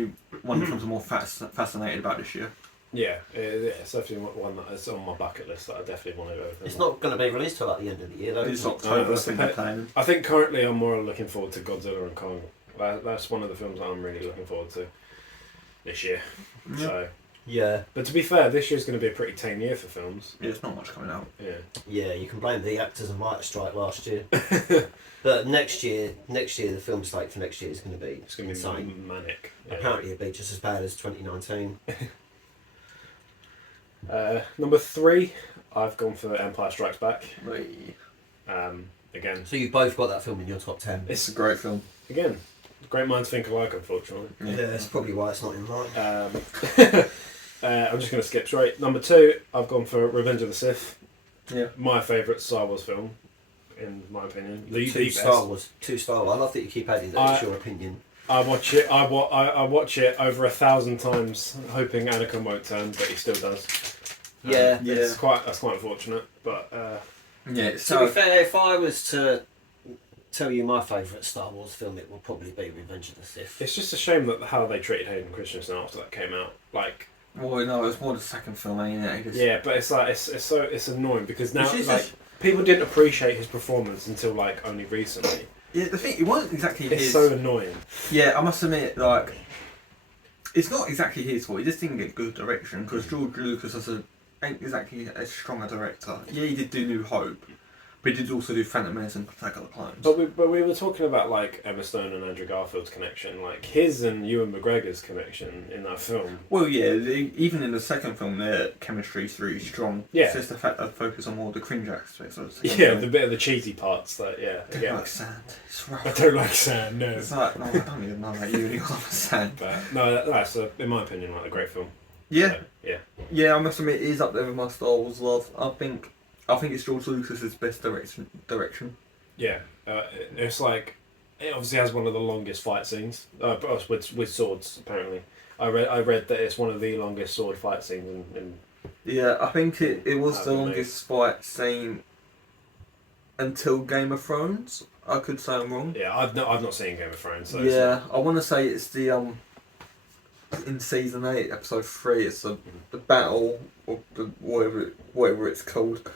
the films I'm more fascinated about this year. Yeah, it's definitely one that's on my bucket list that I definitely want to go. It's not going to be released till at the end of the year, though. It's is it? October, I that's think the they're planning. I think currently I'm more looking forward to Godzilla and Kong. That's one of the films that I'm really looking forward to this year. Yeah. So Yeah. But to be fair, this year's going to be a pretty tame year for films. Yeah, there's not much coming out. Yeah. Yeah, you can blame the actors and writers' strike last year. But next year, the film slate for next year is going to be It's going to be insane. manic. Yeah. Apparently, it'll be just as bad as 2019. Number 3, I've gone for Empire Strikes Back. Again, So you've both got that film in your top 10. It's a great film. Again, great minds think alike, unfortunately. Yeah, that's probably why it's not in mine. I'm just going to skip straight. Number 2, I've gone for Revenge of the Sith. Yeah. My favourite Star Wars film, in my opinion. The best. Two Star Wars. I love that you keep adding that. It's your opinion. I watch it. I watch it over 1,000 times, hoping Anakin won't turn, but he still does. Yeah. That's quite unfortunate. But Yeah. To So be fair, if I was to tell you my favourite Star Wars film, it will probably be Revenge of the Sith. it's just a shame that how they treated Hayden Christensen after that came out. Like, well, no, it's more the second film, ain't it? yeah, but it's like it's annoying because now It's just- like people didn't appreciate his performance until like only recently. Yeah, the thing, it wasn't exactly It's his. so annoying. Yeah, I must admit, like, it's not exactly his fault. He just didn't get good direction because George Lucas ain't exactly a stronger director. Yeah, he did do New Hope, but he did also do Phantom Menace and Attack of the Clones. But we were talking about like Emma Stone and Andrew Garfield's connection, like his and Ewan McGregor's connection in that film. Well, yeah, even in the second film, their chemistry is really strong. Yeah. It's just the fact that focus on more of the cringe aspects of the second Yeah, film. the bit of the cheesy parts that I don't like sand. It's rough. I don't like sand. No. It's like, no, I don't even know about you and your sand. But no, that's in my opinion like a great film. Yeah. So, yeah. Yeah, I must admit, it is up there with my Star Wars love. I think it's George Lucas's best direction. Yeah, it's like it obviously has one of the longest fight scenes, but with swords. Apparently, I read that it's one of the longest sword fight scenes in Yeah, I think it was the Amazing. longest fight scene until Game of Thrones. I could say I'm wrong. Yeah, I've not seen Game of Thrones. So Yeah, I want to say it's the in season 8, episode 3. It's the battle or the whatever it's called.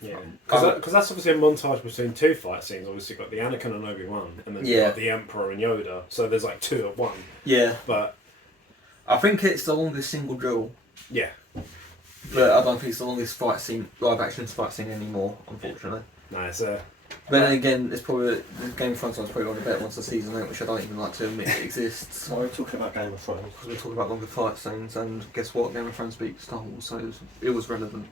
yeah, because that's obviously a montage between two fight scenes. Obviously, you've got the Anakin and Obi-Wan, and then you've got the Emperor and Yoda. So there's like two at one. Yeah, But I think it's the longest single duel, yeah, but I don't think it's the longest fight scene, live action fight scene anymore. Unfortunately. no, it's But then again, it's probably the Game of Thrones one's probably one of the better ones of season 8, which I don't even like to admit it exists. So we're talking about Game of Thrones. Because we're talking about longer fight scenes, and guess what? Game of Thrones beat Star Wars, so it was relevant.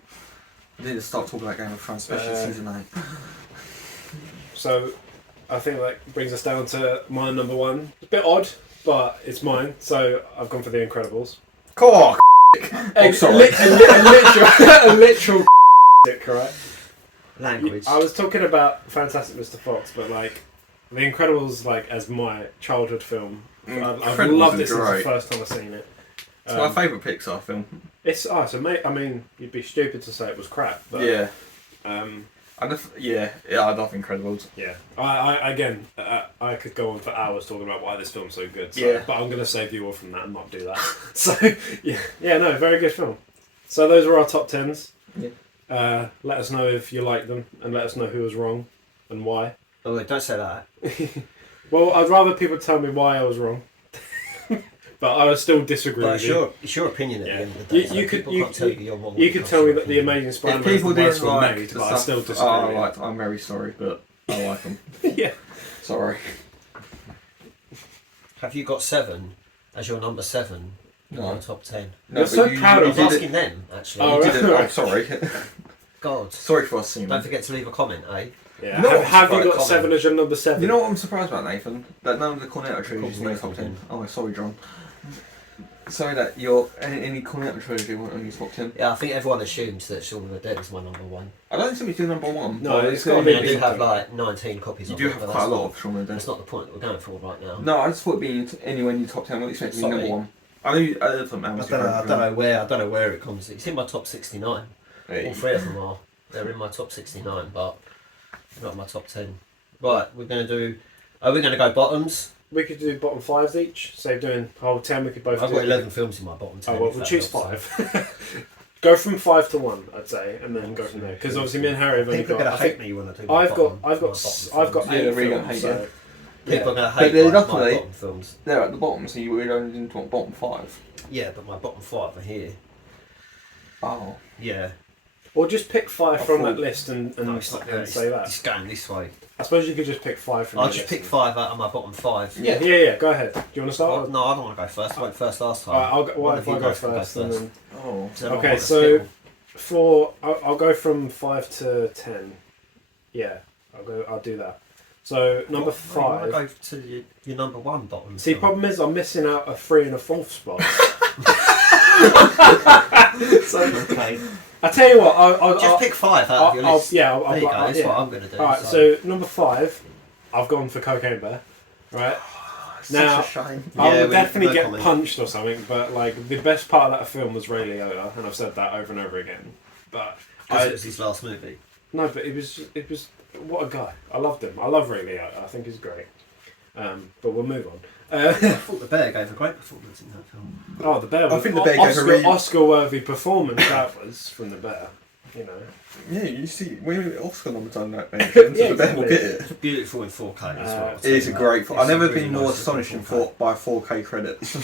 I need to start talking about Game of Thrones, especially season 8. So I think that brings us down to my number one. It's a bit odd, but it's mine. So I've gone for The Incredibles. Oh, sorry. A literal correct. Language. I was talking about Fantastic Mr. Fox, but like The Incredibles, like as my childhood film, I've Incredibles loved it is since the great. first time I've seen it. It's my favourite Pixar film. It's so mate. I mean, you'd be stupid to say it was crap, but Yeah. I I love Incredibles. yeah. I could go on for hours talking about why this film's so good. So, Yeah. But I'm going to save you all from that and not do that. So no, very good film. So those are our top 10s. Yeah. Let us know if you like them and let us know who was wrong and why. Oh, wait, don't say that. Well, I'd rather people tell me why I was wrong. But I would still disagree But with you. it's your opinion at the Yeah. end of the day. You so could- people you- can't tell you you're wrong. You could tell me that The Amazing If Spider-Man is the people worst didn't film like made, the but I stuff still disagree. I'm very sorry, but I like them. Yeah. Sorry. Have you got 7 as your number 7 in No. your top 10? No, You're but so you proud I of was did it. asking them, actually. Oh, You did it. right. I'm sorry. God. Sorry for assuming. Don't forget to leave a comment, eh? Yeah. No, have you right, got comment. 7 as your number 7? You know what I'm surprised about, Nathan? That none of the Cornetto trilogies Cool, in your cool, top 10. cool. Oh, sorry, John. Sorry that any Cornetto trilogy weren't on your top 10. Yeah, I think everyone assumes that Shaun of the Dead is my number 1. I don't think it's your number 1. No, but it's I gotta mean, I be do big. have like 19 copies You of do it, have but quite a that's lot not- of Shaun of the Dead. That's not the point that we're going for right now. No, I just thought it'd be anywhere in your top 10. I wouldn't expect it to be Sorry. number 1. I know you from I Amazon. don't know where it comes. It's in my top 69. All 3 of them are. They're in my top 69, but not my top 10. Right, we're going to do... Are we going to go bottoms? We could do bottom 5s each. So doing whole 10, we could both I've do got 11 films in my bottom 10. Oh, well, if we'll that choose helps. 5. Go from 5 to 1, I'd say, and then go from there. Because obviously me and Harry have only People are got... going to hate me when I do my I've bottom- got my 8 Yeah, really gonna films, hate so... People are going to But hate they're my luckily- bottom films. They're at the bottom, so you would only into bottom 5. Yeah, but my bottom 5 are here. Oh. Yeah. Or just pick 5 from thought- that list and No, it's not there. say that. It's going this way. I suppose you could just pick 5 from I'll your just list pick 5 out of my bottom 5. Yeah, go ahead. Do you want to start? Oh, no, I don't want to go first. I went first last time. Alright, I'll go, One what of if you I go guys can first? And then, Oh. So I don't okay, want to so skip. I'll go from 5 to 10. Yeah, I'll do that. So number I want 5. to go to your number 1 bottom. See, problem is I'm missing out a 3 and a 4th spot. So, okay. I tell you what, I'll Just pick 5 out of your list. Yeah, There you go. That's what I'm going to do. Alright, so number 5, I've gone for Cocaine Bear. Right? Now, Such a shame. I Yeah, would we- definitely no get comment. punched or something, but like the best part of that film was Ray Liotta, and I've said that over and over again. But Because it was his last movie. no, but it was what a guy. I loved him. I love Ray Liotta. I think he's great. But we'll move on. I thought the bear gave a great performance in that film. Oh, the bear. Was, I think the bear gave a really- Oscar-worthy performance. That was from the bear. You know. Yeah, you see, when Oscar nominated on that mention, Yeah, so the bear will get exactly. it. Beautiful in 4K as well. I'll It tell is you a that. great. I've It's never really been more nice astonished in 4K. by 4K credits. I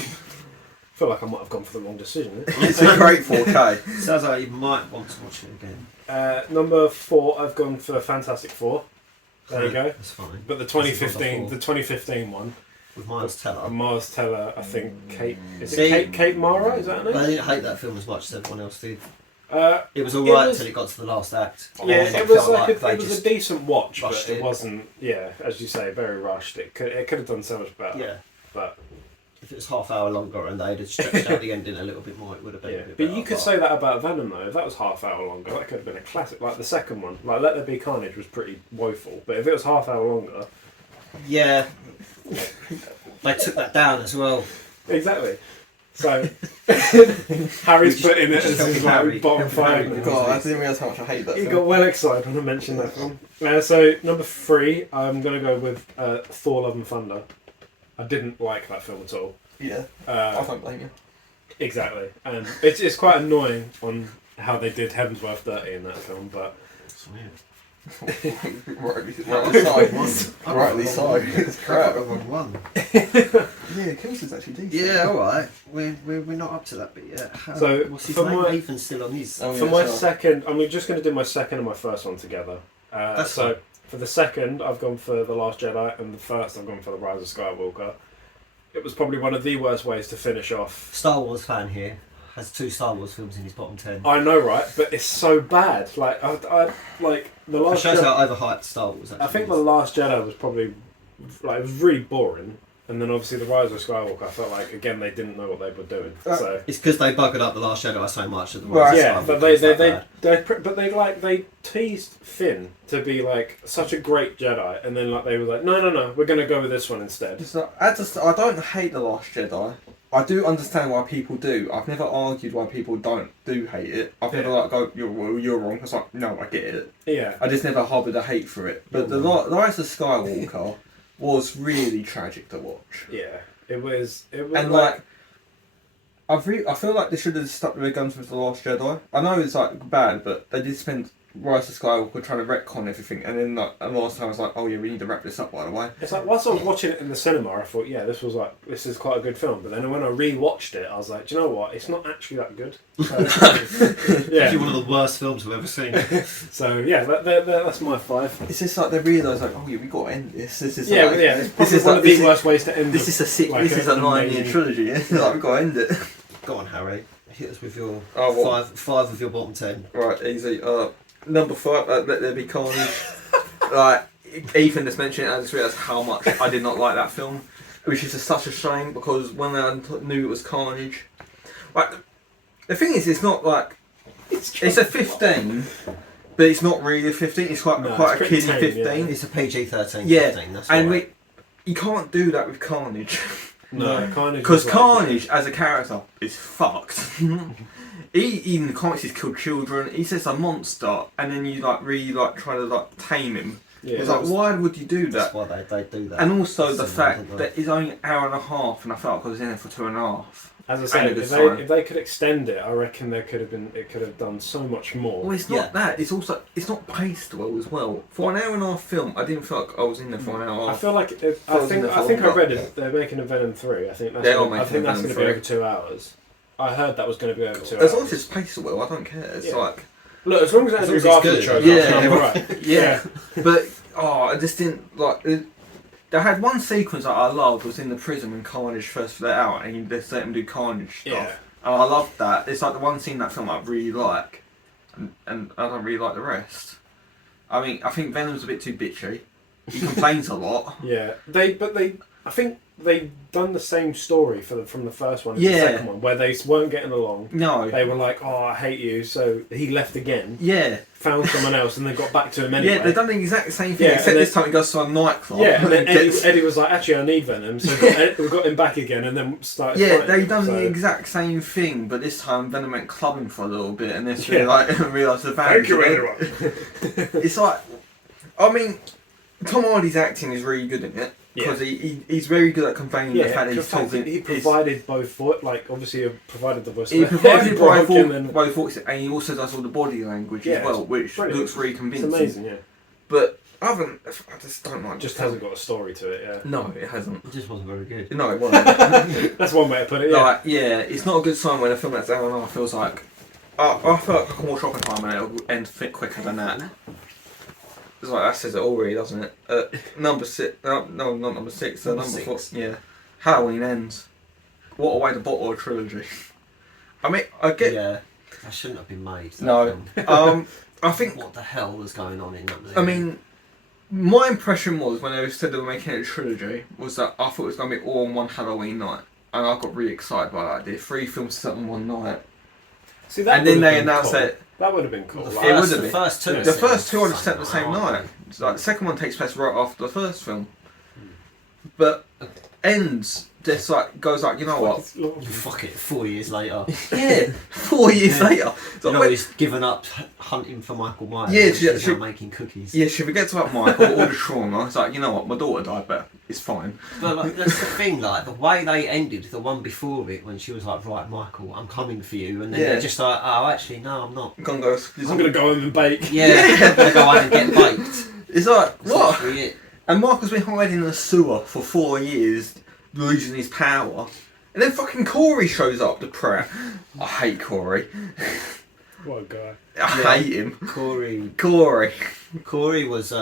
feel like I might have gone for the wrong decision. It's a great 4K. Sounds like you might want to watch it again. Number 4, I've gone for Fantastic Four. There you go. That's fine. But the This is number 2015, 4. the 2015 one. With Miles Teller. Mars Teller, I think Kate. Is See- it Kate Mara? Is that her But I name? didn't hate that film as much as everyone else did. Uh, It was It alright was- until it got to the last act. yeah, And it was felt like they it was a just- decent watch, but rushed it it. wasn't. Yeah, as you say, very rushed. It could have done so much better. Yeah. But If it was half hour longer and they'd have stretched out the ending a little bit more, it would have been yeah, a bit but better. you could say that about Venom though. If that was half hour longer, that could have been a classic. Like the second one, like Let There Be Carnage was pretty woeful. But if it was half hour longer, Yeah. They took that down as well. exactly. So Harry's put in it just as helping his Harry, like, bottom helping 5. Harry. God, I didn't realise how much I hate that You film. got well excited when I mentioned that film. So number 3, I'm gonna go with Thor: Love and Thunder. I didn't like that film at all. Yeah, I Uh, don't blame you. exactly, and it's quite annoying on how they did Hemsworth dirty in that film. But Rightly so. Rightly so. It's crap. wrong one. Yeah, Kills actually decent. Yeah, alright. We're not up to that bit yet. So, What's his for name? my- Nathan's still on his. Oh, for yeah, my sure. second, I'm just going to do my second and my first one together. That's So fine. for the second, I've gone for The Last Jedi, and the first, I've gone for The Rise of Skywalker. It was probably one of the worst ways to finish off. Star Wars fan here has 2 Star Wars films in his bottom 10. I know, right? But it's so bad. Like I like The It Last shows Jedi. how overhyped Star Wars actually I think is. The Last Jedi was probably like it was really boring, and then obviously The Rise of Skywalker. I felt like again they didn't know what they were doing. So It's because they buggered up The Last Jedi so much at the Right. yeah, Skywalker but was that bad. they teased Finn to be like such a great Jedi, and then like they were like no, we're gonna go with this one instead. I don't hate The Last Jedi. I do understand why people do. I've never argued why people do hate it. I've never like go, you're wrong. It's like, no, I get it. Yeah, I just never harboured a hate for it. But the Rise of Skywalker was really tragic to watch. yeah, it was And like, I feel like they should have stuck with their guns with The Last Jedi. I know it's like bad, but they did spend Rise of Skywalker trying to retcon everything, and then like and last time I was like, oh yeah, we need to wrap this up by the way. It's like whilst I was watching it in the cinema, I thought, yeah, this is quite a good film. But then when I re-watched it, I was like, do you know what? It's not actually that good. So, Actually, yeah. one of the worst films I've ever seen. So yeah, that's my 5. It's just like they realise like, oh yeah, we got to end this. This is Yeah, like, yeah. It's probably this is one like, of the this is- worst ways to end. This is a six. like This is a an 9-year amazing- trilogy. Like we've got to end it. Go on, Harry. Hit us with your Oh, what? five of your bottom 10. Right, easy. Number 5, Let There Be Carnage. Like Ethan just mentioned it, I just realised how much I did not like that film, which is just such a shame because when I knew it was Carnage, like the thing is, it's not like it's a 15, but it's not really a 15. It's quite No, quite it's a pretty kiddie tame, 15. It's a PG-13 Yeah, 15, that's and right. you can't do that with Carnage. No, Carnage. Because was like- Carnage, as a character, is fucked. He in the comics he's killed children. He's just a monster, and then you like really like try to like tame him. Yeah, It's that like, was- why would you do That's that? why they do that. And also the Cinema, fact don't they? that it's only an hour and a half, and I felt like I was in it for 2.5. As I And said, a good if sign. they could extend it, I reckon it could have done so much more. Well, it's not that. It's also it's not paced well as well. For an hour and a half film, I didn't feel like I was in there for an hour and a I half. feel like Frozen I the think I film, read it. They're making a Venom 3. I think that's They are I making think a that's Venom going to be 3. over 2 hours. I heard that was going to be over 2 hours. As long as it's paced well, I don't care. It's like... Look, as long as Andrew as long as Garfield it's shows good. up, I'm alright. Yeah. But, I just didn't, like... They had one sequence that I loved was in the prison when Carnage first let out and you just let him do Carnage stuff. Yeah. And I loved that. It's like the one scene in that film I really like. And I don't really like the rest. I mean, I think Venom's a bit too bitchy. He complains a lot. Yeah. I think they done the same story from the first one and Yeah. the second one, where they weren't getting along. No. They were like, "Oh, I hate you," so he left again. Yeah. Found someone else, and then got back to him anyway. Yeah, they've done the exact same thing, Yeah, except and this time he goes to a nightclub. Yeah, and then gets- Eddie was like, "Actually, I need Venom," so we got him back again, and then started. Yeah, fighting. they've done So- the exact same thing, but this time Venom went clubbing for a little bit, and this Yeah. realised the Thank you, value. everyone. It's like, I mean, Tom Hardy's acting is really good in it because he's very good at conveying the fact that he's talking. He provided both voice, like obviously he provided the voice. He provided both and both voices, and he also does all the body language Yeah, as well, which brilliant. looks really it's convincing. amazing. Yeah, But I just don't like. just hasn't got a story to it. Yeah, No, it hasn't. It just wasn't very good. No, it wasn't. that's one way to put it. Yeah, Like, yeah, it's not a good sign when a film that's hour and a half feels like. I feel like I can watch Oppenheimer and it'll end quicker than that. It's like that says it all, really, doesn't it? Number 6. No, not number 6. Number Number 6. 4. Yeah. Halloween ends. What a way to bottle a trilogy. I mean, I get. Yeah, that shouldn't have been made. that No. film. I think. What the hell was going on in that movie? I mean, my impression was when they said they were making it a trilogy was that I thought it was going to be all on one Halloween night, and I got really excited by that idea. 3 films set on one night, see that. and then would've they been announced cool. that That would have been cool. the Like, it would first, have the been. first two. Yeah. are the set first 2 are the set the same aren't night. they? It's like the second one takes place right after the first film, but ends just like goes like, you know what? Fuck it, 4 years later. Yeah, 4 years later. So You know, when- he's given up hunting for Michael Myers. Yeah, he's she- now making cookies. yeah, she forgets about Michael, all the trauma. It's like, you know what? My daughter died, but it's fine. But like, that's the thing, like the way they ended the one before it, when she was like, "Right, Michael, I'm coming for you," and then Yeah. they're just like, "Oh, actually, no, I'm not." I'm gonna go. I'm gonna go home and bake. Yeah, I'm gonna go home and get baked. It's like That's what? literally it. And Michael's been hiding in a sewer for 4 years, losing his power. And then fucking Corey shows up, the prat. I hate Corey. What a guy. I Yeah. hate him. Corey was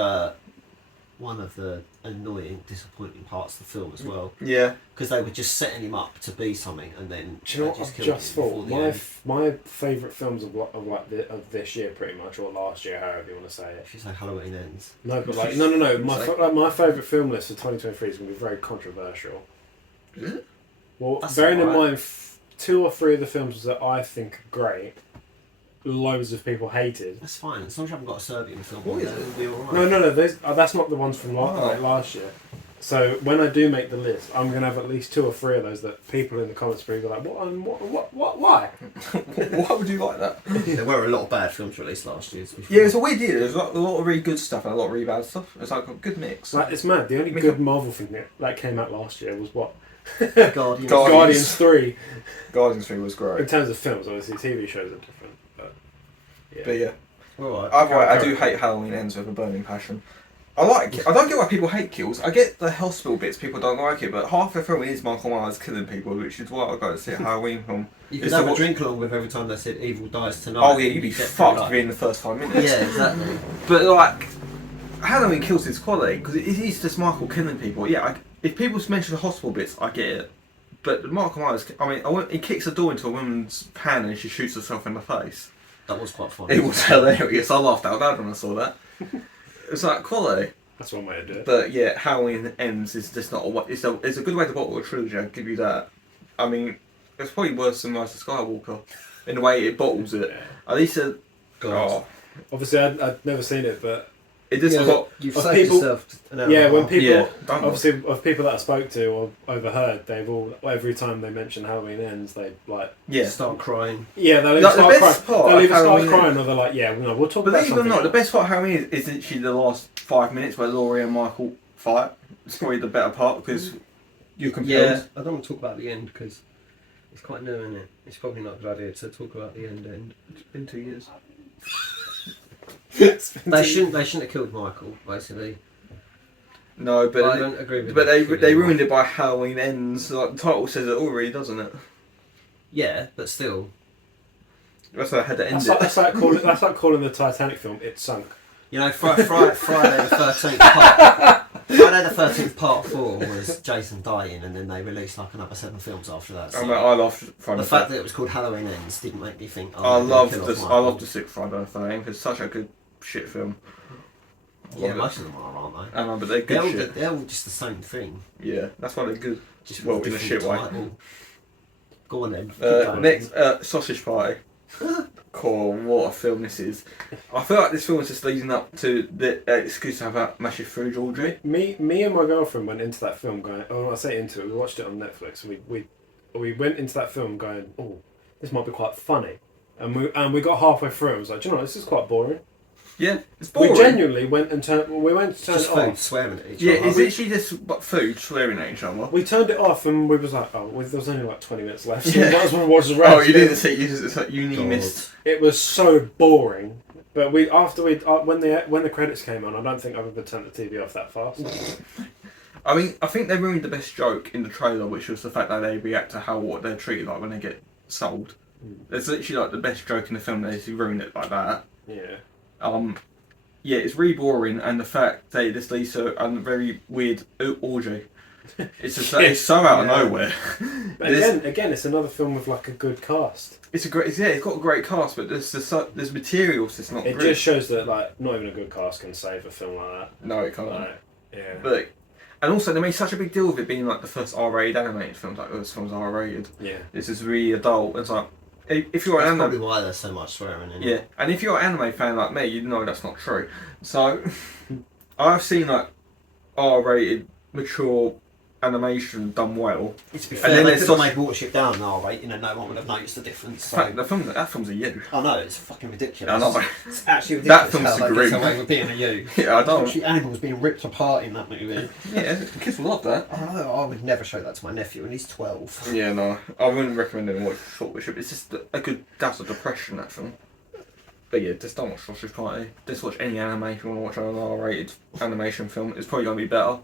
one of the annoying, disappointing parts of the film as well, Yeah. because they were just setting him up to be something, and then Do you know they what I've killed just him thought? before the end. My favourite films of this year, pretty much, or last year, however you want to say it. If you say Halloween ends, No, but like no. Say- My favourite film list for 2023 is going to be very controversial. Is it? Well, That's bearing in alright. mind, 2 or 3 of the films that I think are great, loads of people hated. that's fine. As long as you haven't got a Serbian film, What is then it? it'll be alright. No. That's not the ones from Oh. last year. So when I do make the list, I'm going to have at least 2 or 3 of those that people in the comments will be like, what, why? Why would you like that? There were a lot of bad films released last year. To be Yeah, fair. it's a weird year. There's a lot of really good stuff and a lot of really bad stuff. It's like a good mix. Like, it's mad. The only Make good up- Marvel thing that came out last year was what? Guardians. Guardians 3. Guardians 3 was In great. terms of films, obviously TV shows are different, but yeah. But yeah. Alright. I do hate Halloween Ends with a burning passion. I don't get why people hate kills. I get the hospital bits, people don't like it, but half the film is Michael Myers killing people, which is why I go to see a Halloween film. You It's could have the- a drink along with every time they said "Evil dies tonight." Oh yeah, you'd be get through fucked life. within the first 5 minutes. Yeah, exactly. But like, Halloween kills its quality because it is just Michael killing people. Yeah, if people mention the hospital bits, I get it. But Michael Myers, he kicks a door into a woman's pan and she shoots herself in the face. That was quite funny. It was hilarious. I laughed out loud when I saw that. It's like quality. That's one way to do it. But yeah, Halloween Ends is just not it's a good way to bottle a trilogy. I'll give you that. I mean, it's probably worse than Rise of Skywalker in the way it bottles it. Yeah. At least God. Obviously, I'd never seen it, but it just Yeah, got. You've Of saved people- yourself an hour yeah, and a when half. people Yeah, don't obviously of people that I spoke to or overheard, they've all every time they mention Halloween Ends, they like Yeah. start crying. yeah they'll either Like, the start best crying, part they'll of either start Halloween crying or they're like yeah no we'll talk about Believe it or something not, the else. best part of Halloween is literally the last 5 minutes where Laurie and Michael fight. It's probably the better part because you're compelled. Yeah, I don't want to talk about the end because it's quite new, isn't it? It's probably not a good idea to talk about the end. It's been 2 years. They shouldn't have killed Michael, basically. No, But I but don't agree with but them they killing ruined him. it by Halloween Ends. Like the title says it already, doesn't it? Yeah, but still. That's how I had to end That's it. like, that's like calling the Titanic film It Sunk. You know, Friday the 13th part. Friday the 13th part 4 was Jason dying, and then they released like another 7 films after that. So I loved Friday the fact that it was called Halloween Ends didn't make me think. I loved the 6th Friday the 13th. It's such a good shit film. Yeah, most of them are, aren't they? I know, but they're good shit. They're all just the same thing. Yeah, that's why they're good. Just well, with in a shit different way. title. Go on then. Keep going. Next, Sausage Party. Cool, what a film this is. I feel like this film is just leading up to the excuse to have a massive food orgy. Me and my girlfriend went into that film going. Oh, I say into it. We watched it on Netflix. We went into that film going, oh, this might be quite funny, and we got halfway through. I was like, do you know, this is quite boring. Yeah, it's boring. We genuinely went and turned. We went to turn Just it food off. swearing at each Yeah, other. it's literally just food swearing at each other. We turned it off and we was like, oh, well, there was only like 20 minutes left. So Yeah. we might as well watch the rest. Oh, you didn't see. You missed. It was so boring. But when the credits came on, I don't think I've ever turned the TV off that fast. I mean, I think they ruined the best joke in the trailer, which was the fact that they react to what they're treated like when they get sold. It's literally like the best joke in the film. They ruined it like that. Yeah. Yeah, it's really boring, and the fact that this leads to a very weird orgy. It's just it's so out of nowhere. But again, it's another film with like a good cast. It's got a great cast, but there's materials that's not. It great. just shows that like not even a good cast can save a film like that. No, it can't. Like, yeah. But and also they made such a big deal of it being like the first R-rated animated film. Like, oh, this film's R-rated. Yeah. This is really adult. It's like if you're That's an probably anime, why there's so much swearing in it. yeah, and if you're an anime fan like me, you know that's not true. So I've seen like R-rated mature animation done well. It's be And fair, then they there's could have such- made Watership Down now, right? You know, no one would have noticed the difference. So. Fact, that film's a you. I know, it's fucking ridiculous. I know. It's actually That ridiculous film's how they grim. get away with being a you. Yeah, I don't. Actually, animals being ripped apart in that movie. Yeah, kids will love that. I don't know, I would never show that to my nephew, and he's 12. Yeah, no, I wouldn't recommend him watch Short Bishop. It's just a good dose of depression, that film. But yeah, just don't watch Sausage Party. Just watch any anime if you want to watch an R-rated animation film. It's probably gonna be better.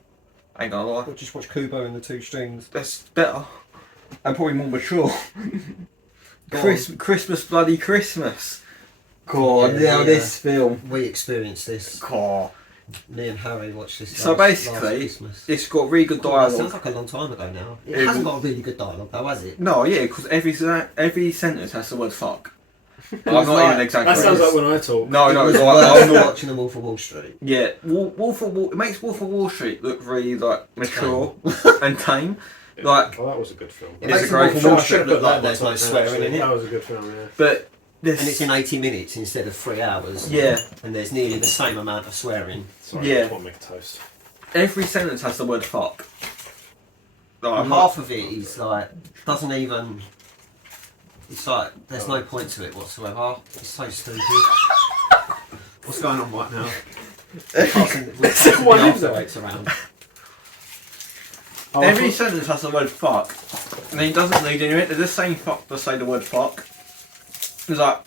Ain't gonna lie. Or just watch Kubo and the Two Strings. That's better. And probably more mature. Go Christmas bloody Christmas. God, Yeah, now this film. We experienced this. God. Me and Harry watched this. So last basically, Christmas. it's got really good That dialogue. sounds like a long time ago now. It It hasn't was- got a really good dialogue though, has it? No, yeah, because every sentence has the word fuck. I'm was not like- even exaggerating. That sounds like when I talk. No, It no, was it's worse like, than watching The Wolf of Wall Street. yeah, it makes Wolf of Wall Street look really like mature and tame. Like, Well, that was a good film. It It's makes a The great Wolf of film. Wall Street look like there's no Actually, swearing in That it. was a good film, yeah. but this, And it's in 80 minutes instead of 3 hours. Yeah. And there's nearly the same amount of swearing. Sorry, Yeah. I just want to make a toast. every sentence has the word fuck. Like, And I'm not- half of it is like, doesn't even. It's like, there's no point to it whatsoever. It's so stupid. What's going on right now? We're passing What the is that? afterweights around. Oh, every I thought- sentence has the word fuck. And he doesn't need any of it. They're just saying fuck to say the word fuck. It's like,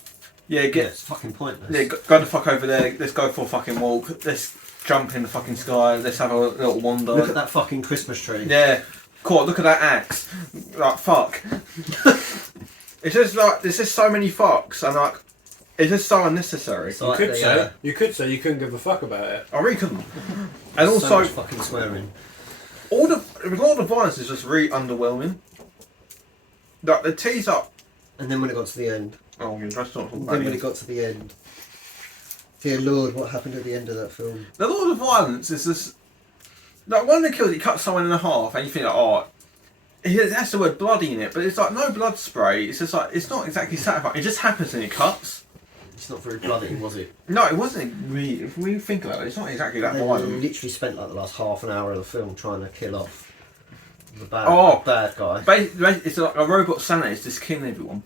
yeah, Yeah, get it's fucking pointless. yeah, go the fuck over there. Let's go for a fucking walk. Let's jump in the fucking sky. Let's have a little wander. Look at that fucking Christmas tree. Yeah, cool. Look at that axe. Like fuck. It's just like there's just so many fucks, and like it's just so unnecessary. It's like You could the, say you couldn't give a fuck about it. I really couldn't. And so also, much fucking swearing. a lot of the violence is just really underwhelming. Like the tease up. And then when it got to the end. Oh, yeah, that's not Then when it got to the end. Dear Lord, what happened at the end of that film? A lot of the violence is just like one of the kills. He cuts someone in half, and you think, like, oh, it has the word bloody in it, but it's like no blood spray. It's just like it's not exactly satisfying. It just happens and it cuts. It's not very bloody, was it? No, it wasn't really. If we think about it, it's not exactly that They violent. literally spent like the last half an hour of the film trying to kill off the Oh. bad guy. It's like a robot Santa is just killing everyone.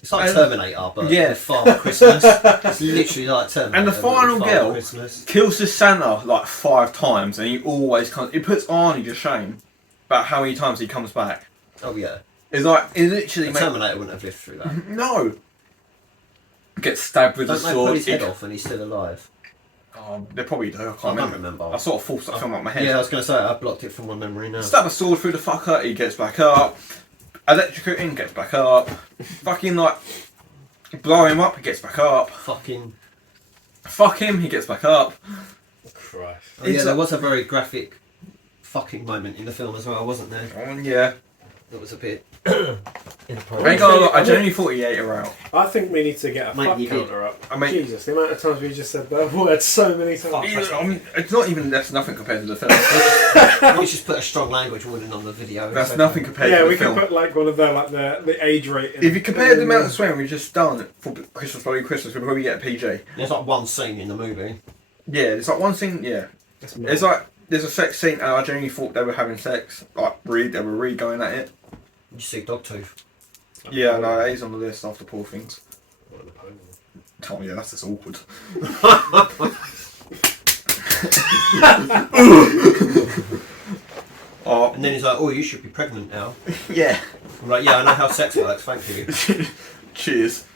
It's like Terminator, but Yeah. with Father Christmas. It's literally like Terminator. And the but final with Father girl- Christmas. Kills the Santa like 5 times, and he always comes. It puts Arnie to shame about how many times he comes back. Oh yeah. It's like it literally The makes Terminator wouldn't have lived through that. no. Gets stabbed with a Don't they sword. pull his head off and he's still alive? They probably do. I I can't can't remember. remember. I sort of forced that film out my head. Yeah, I was going to say, I blocked it from my memory now. Stab a sword through the fucker, he gets back up. electrocute him, gets back up. Fucking like blow him up, he gets back up. Fucking. Fuck him, he gets back up. Christ. Oh, yeah, there was a very graphic fucking moment in the film as well, wasn't there? Yeah. That was a bit I inappropriate. I genuinely thought he ate her out. I think we need to get a Mate, fuck you did. counter up. I mean- Jesus, the amount of times we just said that word so many times. I mean, it's not even, that's nothing compared to the film. We just put a strong language warning on the video. That's It's nothing okay. compared Yeah, to the we can film. put like one of the age rating. If you compare the amount of swearing we've just done for Christmas Bloody Christmas, we'd probably get a PG. There's like one scene in the movie. Yeah, it's like one scene, yeah. That's It's like, there's a sex scene and I genuinely thought they were having sex. Like, they were really going at it. You see Dogtooth. Yeah, no, he's on the list after Poor Things. Oh yeah, that's just awkward. Oh, And then he's like, oh, you should be pregnant now. yeah. I'm like, yeah, I know how sex works, thank you. Cheers.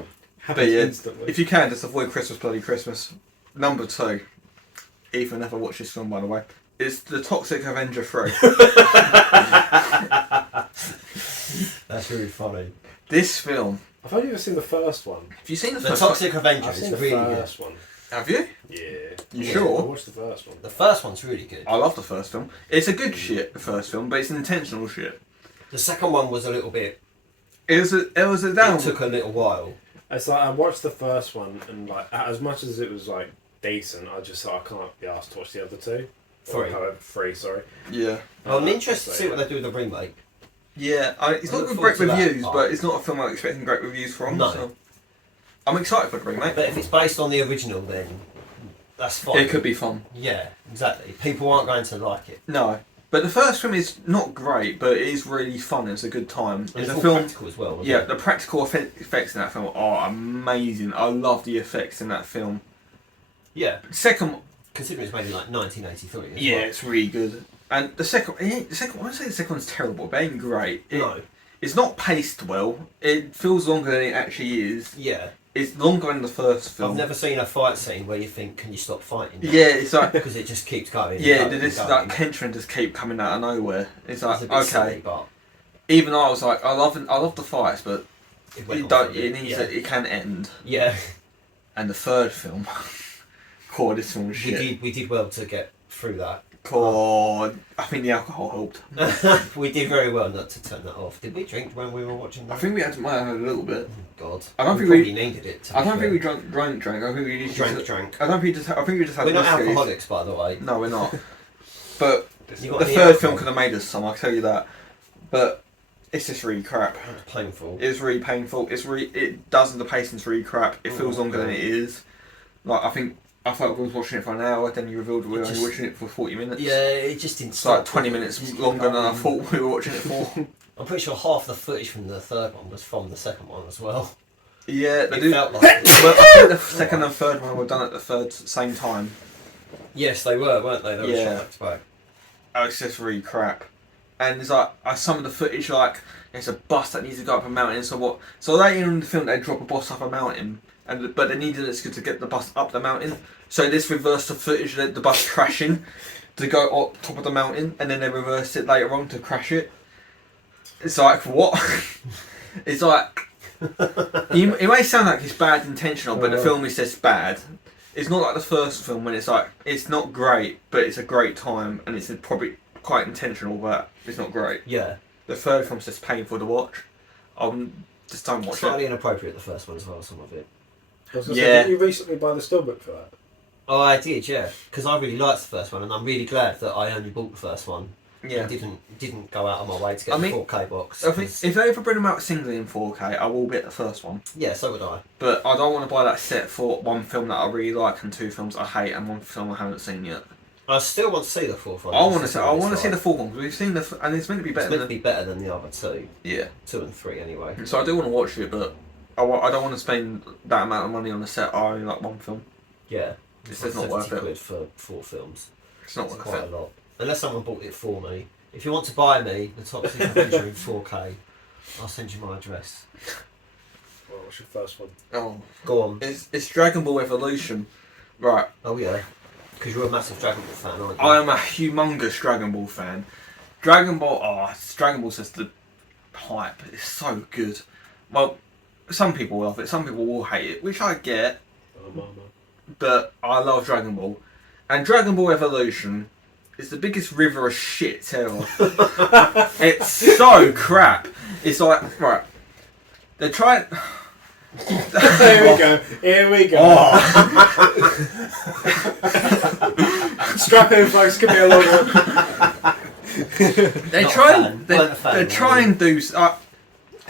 Happens yeah, instantly. If you can, just avoid Christmas Bloody Christmas. Number 2. Ethan never watched this film, by the way. It's The Toxic Avenger 3. That's really funny. This film. I've only ever seen the first one. Have you seen the The first Toxic Avenger I've is seen the really good. first one. one? Have you? Yeah. You Yeah, sure? I watched the first one. The first one's really good. I love the first film. It's a good shit, the first film, but it's an intentional shit. The second one was a little bit. It was a down. It took a little while. It's like I watched the first one and like as much as it was like decent, I just thought I can't be asked to watch the other two. Three, sorry. Yeah. I'm interested to see what they do with the remake. Yeah, it's I not look good great forward to that reviews, part. but it's not a film I'm expecting great reviews from. No. So. I'm excited for the remake. But if it's based on the original, then that's fine. It could be fun. Yeah, exactly. People aren't going to like it. No. But the first film is not great, but it is really fun. It's a good time. And It's it's a all film. practical as well. Wasn't Yeah, it? the practical effects in that film are amazing. I love the effects in that film. Yeah. Second, Considering it's made in like 1983. as yeah, well. it's really good. And the second, I won't say the second one's terrible, but it ain't great. No. It's not paced well. It feels longer than it actually is. Yeah. It's longer than the first film. I've never seen a fight scene where you think, can you stop fighting? Yeah, it's like Because it just keeps going. and yeah, going this and like going. Kentron just keep coming out of nowhere. It's It's like a bit okay. silly, but Even I was like, I love the fights, but it went it on don't. for a bit, It needs yeah. it can end. Yeah. And the third film, God, this film was We shit. did well to get through that. God, I think the alcohol helped. We did very well not to turn that off. Did we drink when we were watching that? I think we might have had a little bit. God. I don't think probably needed it. I don't think we drank. I think we just drank. I don't think we just. I think we just had. We're not whiskies. alcoholics, by the way. No, we're not. But You got the any third alcohol? film could have made us some. I'll tell you that. But it's just really crap. It's painful. It's really painful. It does the pacing's really crap. It feels longer than it is. Like I thought we was watching it for an hour, then you revealed we were only watching it for 40 minutes. Yeah, it just didn't. It's like stop. 20 minutes longer than I thought we were watching it for. I'm pretty sure half the footage from the third one was from the second one as well. Yeah, they It do. felt like. Well, I think the second and third one were done at the same time. Yes, they were, weren't they? They were Yeah. shot back to back. Oh, it's just really crap. And it's like some of the footage, like there's a bus that needs to go up a mountain. So later in the film, they drop a bus up a mountain, but they needed it to get the bus up the mountain. So this reversed the footage of the bus crashing to go up top of the mountain, and then they reversed it later on to crash it. It's like what? It's like it may sound like it's bad intentional, but the film is just bad. It's not like the first film when it's like it's not great, but it's a great time, and it's probably quite intentional, but it's not great. Yeah. The third film's just painful to watch. Just don't watch Slightly it. inappropriate, the first one as well, some of it. I was gonna Yeah. say, didn't you recently buy the steelbook for that? Oh, I did, yeah. Because I really liked the first one, and I'm really glad that I only bought the first one. Yeah. And didn't go out of my way to get I the mean, 4K box. I think if they ever bring them out singly in 4K, I will get the first one. Yeah, so would I. But I don't want to buy that set for one film that I really like and two films I hate and one film I haven't seen yet. I still want to see the fourth one. I want to see the full one because we've seen and it's meant to be better It's meant to than be better than the other two. yeah. 2 and 3 anyway. So I do want to watch it, but I don't want to spend that amount of money on a set. I only like one film. Yeah. It's like just not worth 70 it. quid for 4 films. It's not It's worth quite it. a lot. Unless someone bought it for me. If you want to buy me the Toxic Avenger in 4K, I'll send you my address. Well, what's your first one? Oh, Go on. it's Dragon Ball Evolution, right? Oh yeah. Because you're a massive Dragon Ball fan, aren't you? I am a humongous Dragon Ball fan. Dragon Ball, Dragon Ball's just hype. It's so good. Well, some people love it, some people will hate it, which I get. But I love Dragon Ball. And Dragon Ball Evolution is the biggest river of shit ever. It's so crap. It's like, right, they're trying... Here we go. Oh. Strap in, folks. Give me a long one. They try and do...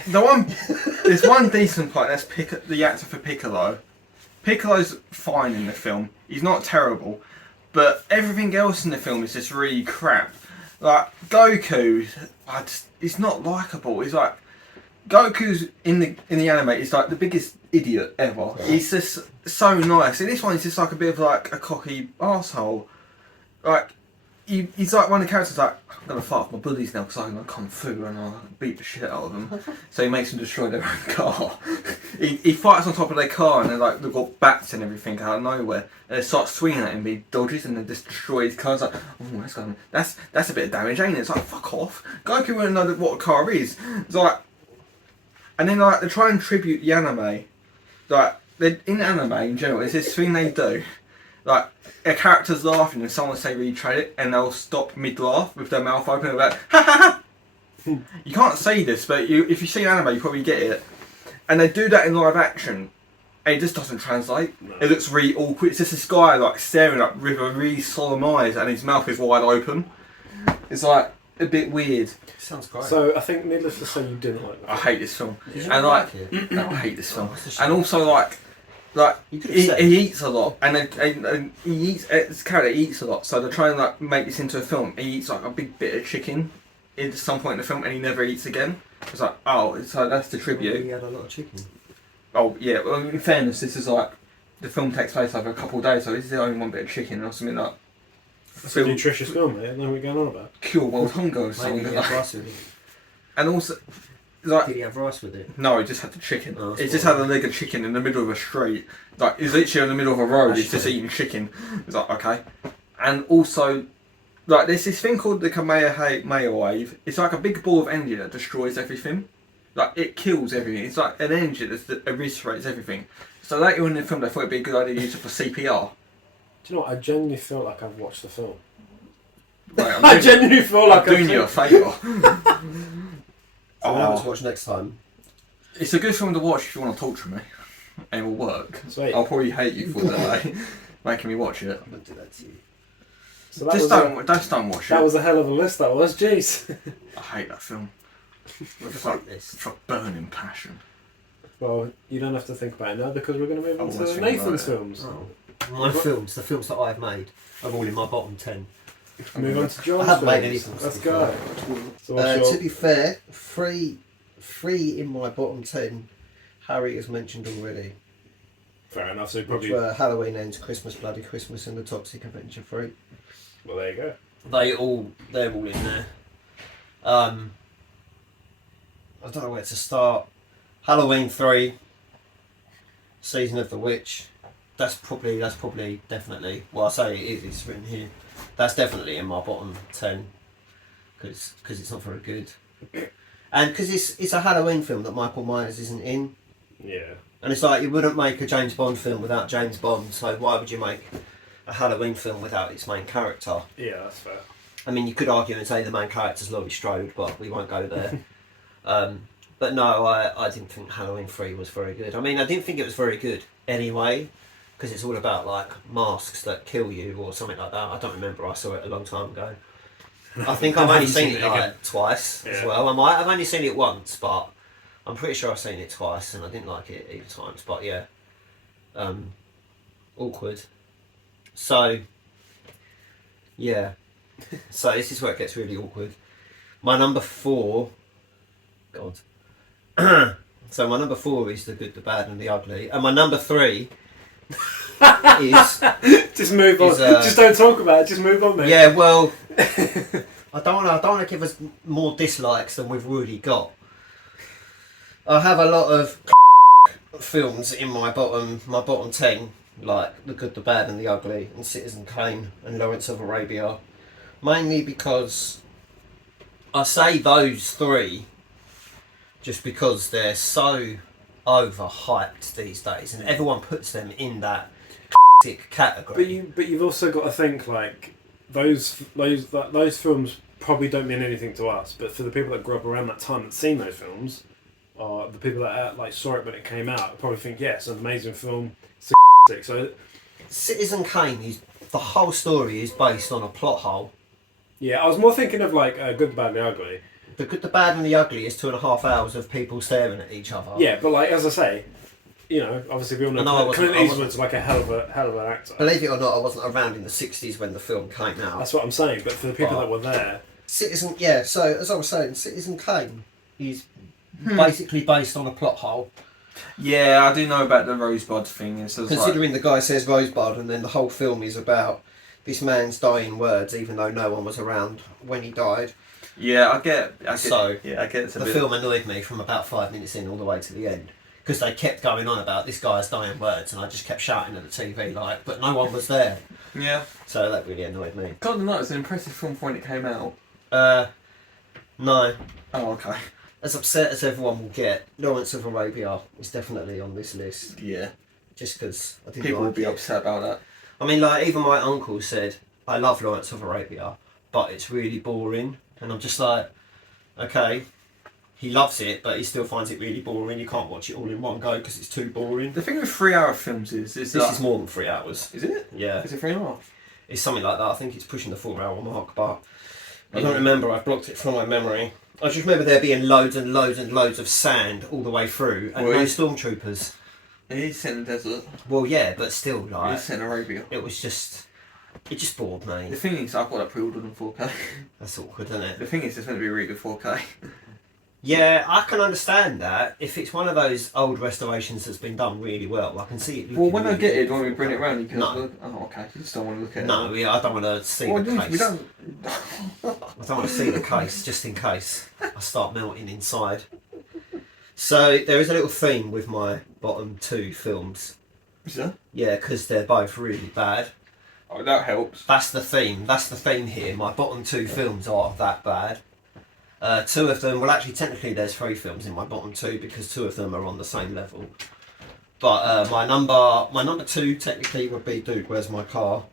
there's one decent part, that's the actor for Piccolo. Piccolo's fine in the film. He's not terrible. But everything else in the film is just really crap. Like, Goku, he's not likeable. He's like... Goku's in the anime is like the biggest idiot ever. He's just so nice. In this one, he's just like a bit of like a cocky arsehole. Like, he's like one of the characters like, I'm gonna fight off my bullies now because I can kung fu and I'll beat the shit out of them. So he makes them destroy their own car. he fights on top of their car and they've got bats and everything out of nowhere. And they start swinging at him, he dodges and they just destroy his car. It's like, oh, that's a bit of damage, ain't it? It's like, fuck off. Goku wouldn't know what a car is. It's like, and then like they try and tribute the anime. Like, in anime in general, there's this thing they do. Like, a character's laughing and someone say retread it and they'll stop mid-laugh with their mouth open and they're like, ha ha ha! You can't say this, but if you see anime, you probably get it. And they do that in live action and it just doesn't translate. No. It looks really awkward. It's just this guy like staring up with a really solemn eyes and his mouth is wide open. It's like a bit weird. Sounds great. So I think needless to say you didn't like that. I hate this film. Did you and like like it? No, I hate this film. And also like he eats a lot, and he eats. This character eats a lot, so they're trying to like make this into a film. He eats like a big bit of chicken at some point in the film, and he never eats again. It's like, oh, so that's the tribute. He had a lot of chicken. Oh yeah. Well, in fairness, this is like the film takes place over a couple of days, so this is only one bit of chicken or something like. It's a nutritious film, mate. I don't know what you're going on about. Cure world hunger or something. Maybe he had rice with it. And also, like, did he have rice with it? No, he just had the chicken. Oh, he just had a leg of chicken in the middle of a street. Like, he's literally in the middle of a road, he's just eating chicken. It's like, okay. And also, like, there's this thing called the Kamehameha wave. It's like a big ball of energy that destroys everything. Like, it kills everything. It's like an energy that eviscerates everything. So later in the film, they thought it'd be a good idea to use it for CPR. Do you know what? I genuinely feel like I've watched the film. Right, I genuinely feel like I'm doing you a favour. So we'll have to watch next time. It's a good film to watch if you want to torture me. And it will work. Sweet. I'll probably hate you for that, making me watch it. I'm going to do that to you. So that just don't watch it. That was a hell of a list, that was. Jeez. I hate that film. It's like this. It's like burning passion. Well, you don't have to think about it now because we're going to move on let's to think Nathan's about it. films. Oh. My films, the films that I've made, are all in my bottom 10. Move on to John's I haven't made films. any films. Let's go. So what's your... To be fair, three in my bottom 10, Harry has mentioned already. Fair enough, so Which probably... were Halloween Ends, Christmas Bloody Christmas and The Toxic Avenger 3. Well, there you go. They're all in there. I don't know where to start. Halloween 3, Season of the Witch. That's probably definitely. Well, I say it is. It's written here. That's definitely in my bottom 10 because it's not very good, and because it's a Halloween film that Michael Myers isn't in. Yeah. And it's like you wouldn't make a James Bond film without James Bond. So why would you make a Halloween film without its main character? Yeah, that's fair. I mean, you could argue and say the main character's Laurie Strode, but we won't go there. But no, I didn't think Halloween 3 was very good. I mean, I didn't think it was very good anyway, because it's all about like masks that kill you or something like that. I don't remember. I saw it a long time ago. I think I've only seen it like twice as well. I've only seen it once, but I'm pretty sure I've seen it twice and I didn't like it either times. But yeah, awkward. So yeah, so this is where it gets really awkward. My number 4. God. So my number 4 is The Good, the Bad and the Ugly, and my number 3 is just move on. Just don't talk about it. Just move on, mate. Yeah, well, I don't want to give us more dislikes than we've already got. I have a lot of films in my bottom 10, like The Good, the Bad and the Ugly, and Citizen Kane and Lawrence of Arabia, mainly because I say those 3 just because they're so overhyped these days, and everyone puts them in that category. But you've also got to think like those films probably don't mean anything to us, but for the people that grew up around that time and seen those films, or the people that like saw it when it came out, probably think it's an amazing film. It's so Citizen Kane is the whole story is based on a plot hole. yeah, I was more thinking of like Good, the Bad, and the Ugly. The Good, the Bad, and the Ugly is 2.5 hours of people staring at each other. Yeah, but like as I say, you know, obviously we all know Clint Eastwood's like a hell of an actor. Believe it or not, I wasn't around in the 60s when the film came out. That's what I'm saying. But for the people that were there, So as I was saying, Citizen Kane is basically based on a plot hole. Yeah, I do know about the Rosebud thing. It's just Considering the guy says Rosebud, and then the whole film is about this man's dying words, even though no one was around when he died. Yeah, I get. So yeah, I get. It's a the bit... film annoyed me from about 5 minutes in all the way to the end, because they kept going on about this guy's dying words, and I just kept shouting at the TV like, but no one was there. Yeah. So that really annoyed me. God, no, it's an impressive film for when it came out. No. Oh, okay. As upset as everyone will get, Lawrence of Arabia is definitely on this list. Yeah. Just because I didn't People like will be it. upset about that. I mean, like, even my uncle said, I love Lawrence of Arabia, but it's really boring. And I'm just like, okay, he loves it, but he still finds it really boring. You can't watch it all in one go because it's too boring. The thing with 3-hour films is This is more than 3 hours. Is it? Yeah. Is it 3.5? It's something like that. I think it's pushing the 4-hour mark, but I don't remember. I've blocked it from my memory. I just remember there being loads and loads and loads of sand all the way through, and no stormtroopers. He's set in the desert. Well, yeah, but still, like, He's set in Arabia. it just bored me. The thing is, I've got that pre-ordered in 4K. That's awkward, isn't it? The thing is, it's meant to be really good 4K. Yeah, I can understand that. If it's one of those old restorations that's been done really well, I can see it. Well, when I get it, when we bring it round, you can No. look. Oh, okay. You just don't want to look at it. No, yeah, I don't want to see the case. We don't. I don't want to see the case, just in case I start melting inside. So there is a little theme with my bottom 2 films. Is there? Yeah, because they're both really bad. Oh, that helps. That's the theme. That's the theme here. My bottom 2 films are that bad. 2 of them, well, actually, technically, there's 3 films in my bottom 2 because 2 of them are on the same level. But my number 2 technically would be Dude, Where's My Car?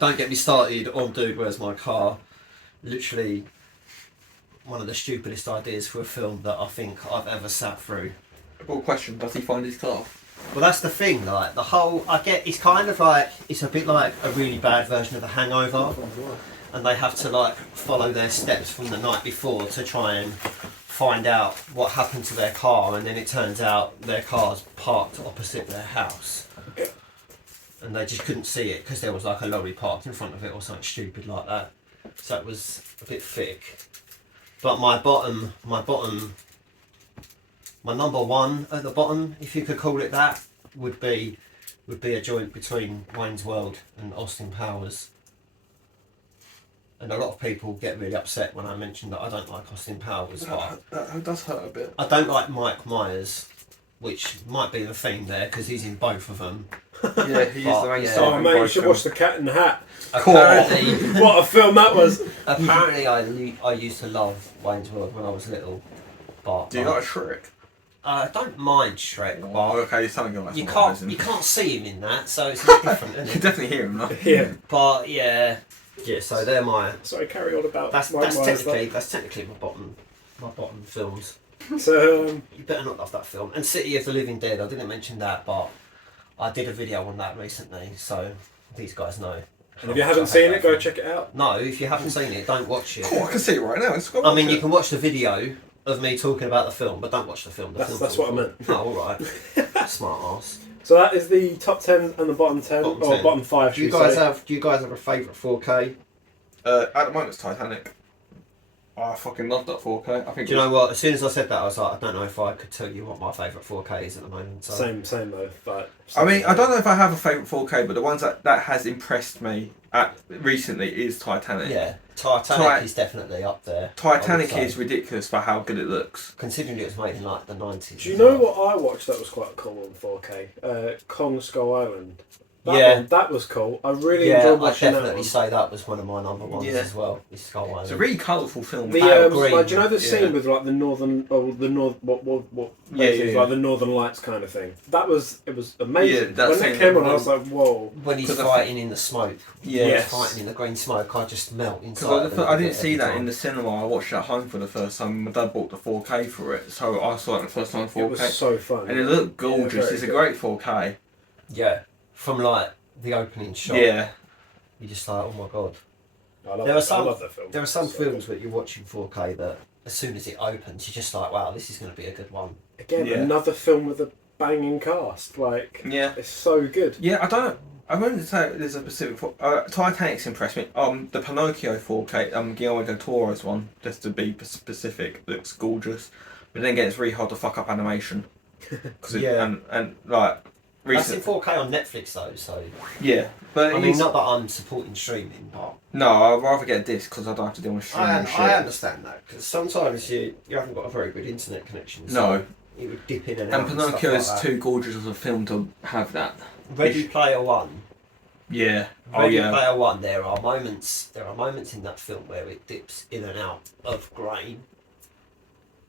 Don't get me started on Dude, Where's My Car? Literally one of the stupidest ideas for a film that I think I've ever sat through. Well, question: does he find his car? Well, that's the thing. Like the whole, I get it's kind of like it's a bit like a really bad version of The Hangover, and they have to like follow their steps from the night before to try and find out what happened to their car, and then it turns out their car's parked opposite their house. And they just couldn't see it because there was like a lorry parked in front of it or something stupid like that. So it was a bit thick. But my number 1 at the bottom, if you could call it that, would be a joint between Wayne's World and Austin Powers. And a lot of people get really upset when I mention that I don't like Austin Powers, but That does hurt a bit. I don't like Mike Myers, which might be the theme there because he's in both of them. Yeah, he is the main Yeah. star. oh mate, you should watch The Cat in the Hat. Apparently, What a film that was! apparently I used to love Wayne's World when I was little, but Do you like Shrek? I don't mind Shrek, Oh, but okay, something like that. you can't see him in that, so it's a bit different, You isn't can it? definitely hear him, though. Yeah. But yeah. So they're my. Sorry, carry on about. That's Mike Myers, technically my bottom films. So You better not love that film. And City of the Living Dead. I didn't mention that, but I did a video on that recently, so these guys know. and if you haven't seen it, go check it out. No, if you haven't seen it, don't watch it. Oh, I can see it right now. I mean, you can watch the video of me talking about the film, but don't watch the film. That's what I meant. Oh, all right. Smart ass. So that is the top 10 and the bottom 10, Bottom or 10. bottom 5. Do you guys have a favourite 4K? At the moment, it's Titanic. I fucking love that 4K. I think. Do you know what? As soon as I said that, I was like, I don't know if I could tell you what my favourite 4K is at the moment. So. Same though. But I mean, I don't know if I have a favourite 4K, but the ones that has impressed me recently is Titanic. Yeah, Titanic is definitely up there. Titanic is ridiculous for how good it looks. Considering it was made in like the 90s. do you know what I watched that was quite cool on 4K? Kong Skull Island. That was cool. I really Yeah, enjoyed I'd watching that definitely one. say that was one of my number ones Yeah. as well. Is Skull It's a Island. really colourful film. The Pale green. like, do you know the scene Yeah. with like the northern, what basically yeah. like the Northern Lights kind of thing? It was amazing. Yeah, that when scene that came on, I when- was like, whoa. When he's 'Cause I fighting in the smoke. Yeah. When he's Yes. fighting in the green smoke, I just melt inside. Because of him I didn't see every that time. in the cinema. I watched it at home for the first time. My dad bought the 4K for it, so I saw it the first time in 4K. It was so fun. And it looked gorgeous. very It's a good. great 4K. Yeah, from like the opening shot. Yeah. You're just like, oh my god. I love There are that. some- I love that film. There are some So films good. that you watch in 4K that as soon as it opens, you're just like, wow, this is going to be a good one. Again, Yeah. another film with a banging cast. Like, Yeah. it's so good. Yeah, I wouldn't say there's a specific. Titanic's impressed me. The Pinocchio 4K, Guillermo del Toro's one, just to be specific, looks gorgeous. But then again, it's really hard to fuck up animation. Yeah. And like, That's in recent. 4K on Netflix though, so Yeah. But I mean, he's- not that I'm supporting streaming, but no, I'd rather get a disc because I don't have to deal with streaming and shit. I understand that because sometimes you haven't got a very good internet connection. So No. it would dip in and out. And and stuff Pinocchio like is that. too gorgeous as a film to have that. Ready Player One. Yeah. Oh Ready yeah. Player One. There are moments in that film where it dips in and out of grain,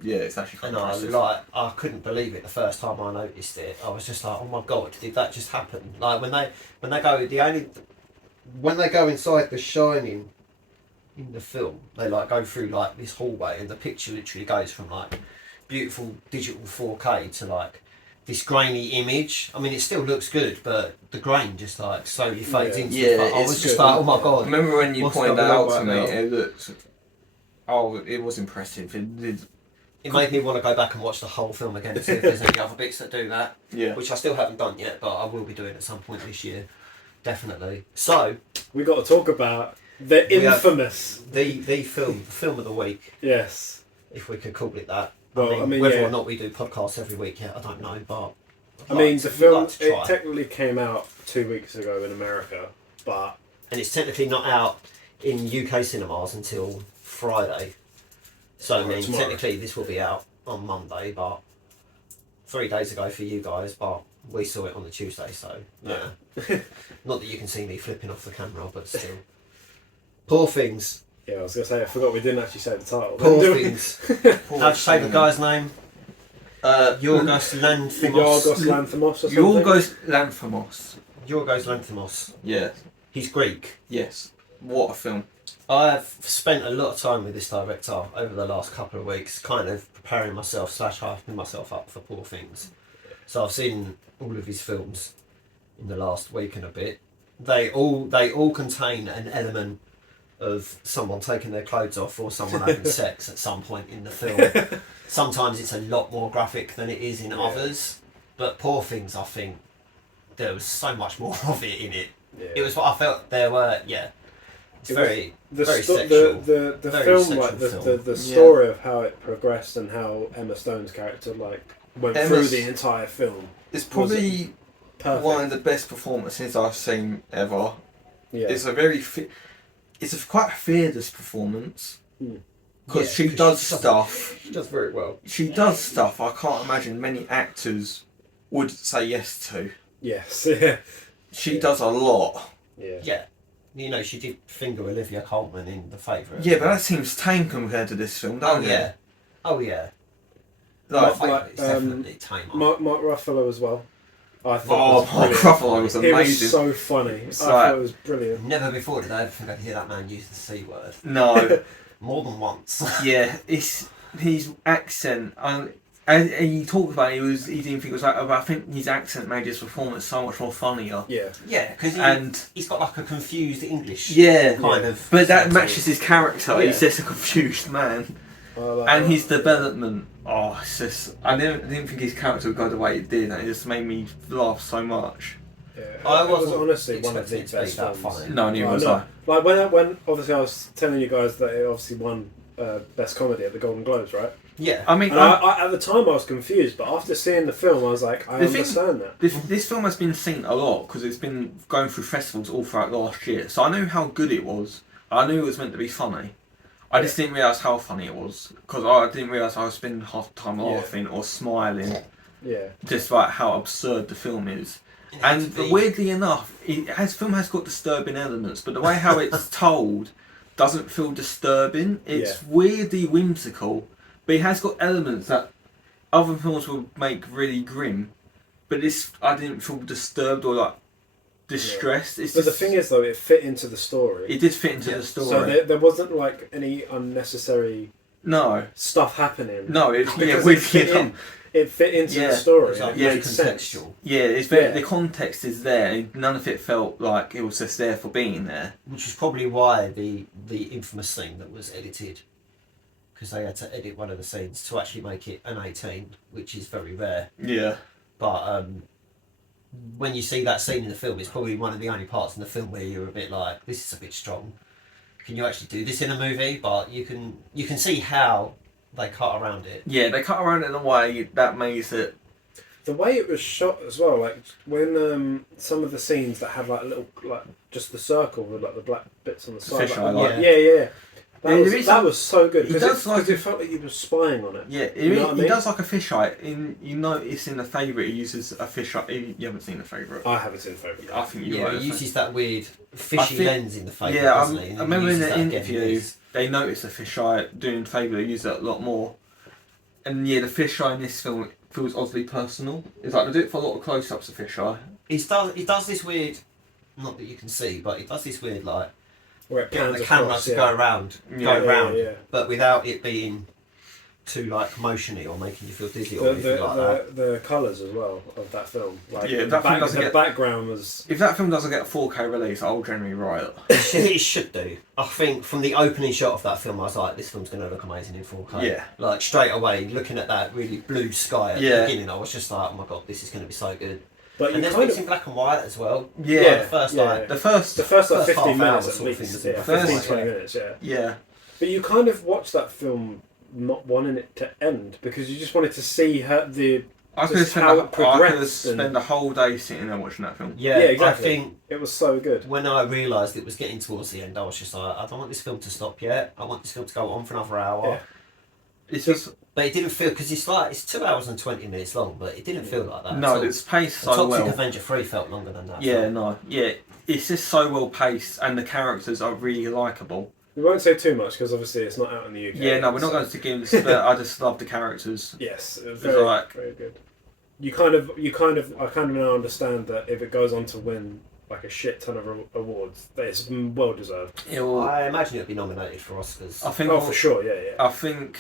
Yeah, it's actually quite and impressive. I couldn't believe it the first time I noticed it. I was just like, oh my god, did that just happen? Like when they go inside the Shining in the film, they like go through like this hallway, and the picture literally goes from like beautiful digital 4K to like this grainy image. I mean, it still looks good, but the grain just like slowly fades Yeah. into. Yeah, it. I it's was just good. like, oh my I god. remember when you What's pointed that going on out to right me, now? it looked. Oh, it was impressive. It did. It made me want to go back and watch the whole film again to see if there's any other bits that do that, Yeah. which I still haven't done yet, but I will be doing at some point this year, definitely. So We got to talk about the We have- infamous. the film of the week, Yes. if we could call it that. Well, I mean, whether yeah. or not we do podcasts every week yet, I don't know, but I mean, the film, I'd like to try. it technically came out 2 weeks ago in America, but and it's technically not out in UK cinemas until Friday. So I mean, Tomorrow. technically this will be out on Monday, but 3 days ago for you guys, but we saw it on the Tuesday, so yeah. Not that you can see me flipping off the camera, but still. Poor Things. yeah, I was going to say, I forgot we didn't actually say the title. Poor Did we? Things. How'd you say the guy's name? Yorgos Lanthimos. Yorgos Lanthimos or something? Yorgos Lanthimos. Yorgos Lanthimos. Yeah. He's Greek. Yes. What a film. I've spent a lot of time with this director over the last couple of weeks, kind of preparing myself / hyping myself up for Poor Things. So I've seen all of his films in the last week and a bit. They all contain an element of someone taking their clothes off or someone having sex at some point in the film. Sometimes it's a lot more graphic than it is in Yeah. others, but Poor Things, I think there was so much more of it in it. Yeah. It was what I felt there were. Yeah, it's It was- very. the very sto- sexual. the Very film, sexual like the film. story of how it progressed and how Emma Stone's character like went through Emma's- the entire film. It's probably Perfect. one of the best performances I've seen ever. Yeah. It's a very. It's a quite fearless performance. Mm. Because Yeah, she does stuff. She does very well. She does stuff I can't imagine many actors would say yes to. Yes. Yeah. She Yeah. does a lot. Yeah. Yeah, you know, she did finger Olivia Colman in The Favourite. Yeah, but that seems tame compared to this film, Oh don't it? yeah, oh yeah. Like, Favourite is like, definitely tamer. Mark Ruffalo as well. I oh, thought it was Mark brilliant. Ruffalo was It amazing. was so funny. It's I like- thought it was brilliant. Never before did I ever think I'd hear that man use the C word. No, More than once. yeah, it's his accent. And he talked about it, he didn't think it was like, but I think his accent made his performance so much more funnier. Yeah. Yeah, because And he's got like a confused English yeah, kind of. but that sort of- matches his character. Yeah. He's just a confused man, and his development. Oh, it's just I didn't think his character would go the way it did, and it just made me laugh so much. Yeah. I It was wasn't honestly one of the expecting it to be best that films. funny. No, neither Oh, was no. I. Like when obviously I was telling you guys that it obviously won best comedy at the Golden Globes, right? Yeah. I mean, And I at the time I was confused, but after seeing the film, I was like, I The thing- understand that. this film has been seen a lot because it's been going through festivals all throughout last year. So I knew how good it was. I knew it was meant to be funny. I just didn't realise how funny it was because I didn't realise I was spending half the time Yeah. laughing or smiling, Yeah. just like how absurd the film is. And weirdly enough, film has got disturbing elements, but the way how it's told doesn't feel disturbing. It's weirdly whimsical, but it has got elements that other films would make really grim. But I didn't feel disturbed or like distressed. It's but the thing is, though, it fit into the story. It did fit into the story. So there wasn't like any unnecessary stuff happening. No, it fit into the story. It's like contextual. Yeah, it's very, the context is there. And none of it felt like it was just there for being there. Which is probably why the infamous scene that was edited, because they had to edit one of the scenes to actually make it an 18, which is very rare. Yeah. But when you see that scene in the film, it's probably one of the only parts in the film where you're a bit like, this is a bit strong. Can you actually do this in a movie? But you can see how they cut around it. Yeah, they cut around it in a way that makes it. The way it was shot as well, like when some of the scenes that had like little, like just the circle with like the black bits on the side. Yeah. That was so good because it felt like you were spying on it. Yeah, he does like a fisheye. You notice in The Favourite he uses a fisheye. You haven't seen The Favourite? I haven't seen The Favourite. I think you he uses that weird fishy lens in The Favourite. Yeah, doesn't he? I remember in the interview they noticed the fisheye doing The Favourite. They use it a lot more. And yeah, the fisheye in this film feels oddly personal. It's like they do it for a lot of close-ups of fisheye. He does this weird, not that you can see, but he does this weird like. Where it pans the camera to go around, but without it being too like motiony or making you feel dizzy or anything like that. The colours as well of that film, like the background was. If that film doesn't get a 4K release, I'll generally riot. It should do. I think from the opening shot of that film, I was like, this film's going to look amazing in 4K. Yeah. Like straight away, looking at that really blue sky at the beginning, I was just like, oh my god, this is going to be so good. But and there's bits in black and white as well. Yeah, the first 15 minutes at sort of least. thing, 15-20 minutes. Yeah. But you kind of watch that film not wanting it to end because you just wanted to see how it progressed. I could spend a whole day sitting there watching that film. Yeah, exactly. I think it was so good. When I realised it was getting towards the end, I was just like, I don't want this film to stop yet. I want this film to go on for another hour. Yeah. It's just. But it didn't feel, because it's 2 hours and 20 minutes long, but it didn't feel like that. No, it's paced so well. Toxic Avenger 3 felt longer than that. It's just so well paced, and the characters are really likeable. We won't say too much because obviously it's not out in the UK. Yeah, no, we're not going to give this, but I just love the characters. Yes, very good. I kind of now understand that if it goes on to win like a shit ton of awards, that it's well deserved. I imagine it'll be nominated for Oscars. I think. For sure, yeah. I think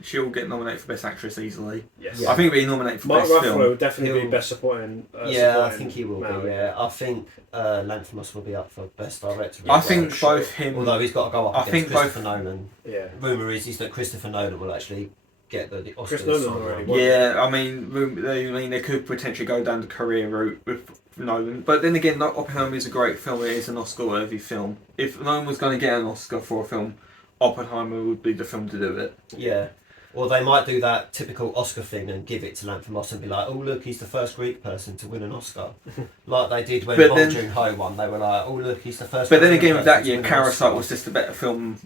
she'll get nominated for Best Actress easily. Yes. I think he'll be nominated for Best Mark Film. Ruffalo would definitely be Best Supporting. I think he will be. Yeah, I think Lanthimos will be up for Best Director. I think both him. Although he's got to go up against Christopher Nolan. Yeah. Rumour is that Christopher Nolan will actually get the Oscars. Chris Nolan already won. Yeah, I mean, they could potentially go down the career route with Nolan, but then again, Oppenheimer is a great film. It is an Oscar-worthy film. If Nolan was going to get an Oscar for a film, Oppenheimer would be the film to do it. Yeah. Or they might do that typical Oscar thing and give it to Lanthimos and be like, oh look, he's the first Greek person to win an Oscar. Like they did when Bong Joon-ho won. They were like, oh look, he's the first. But then again, with that year, Parasite was just a better film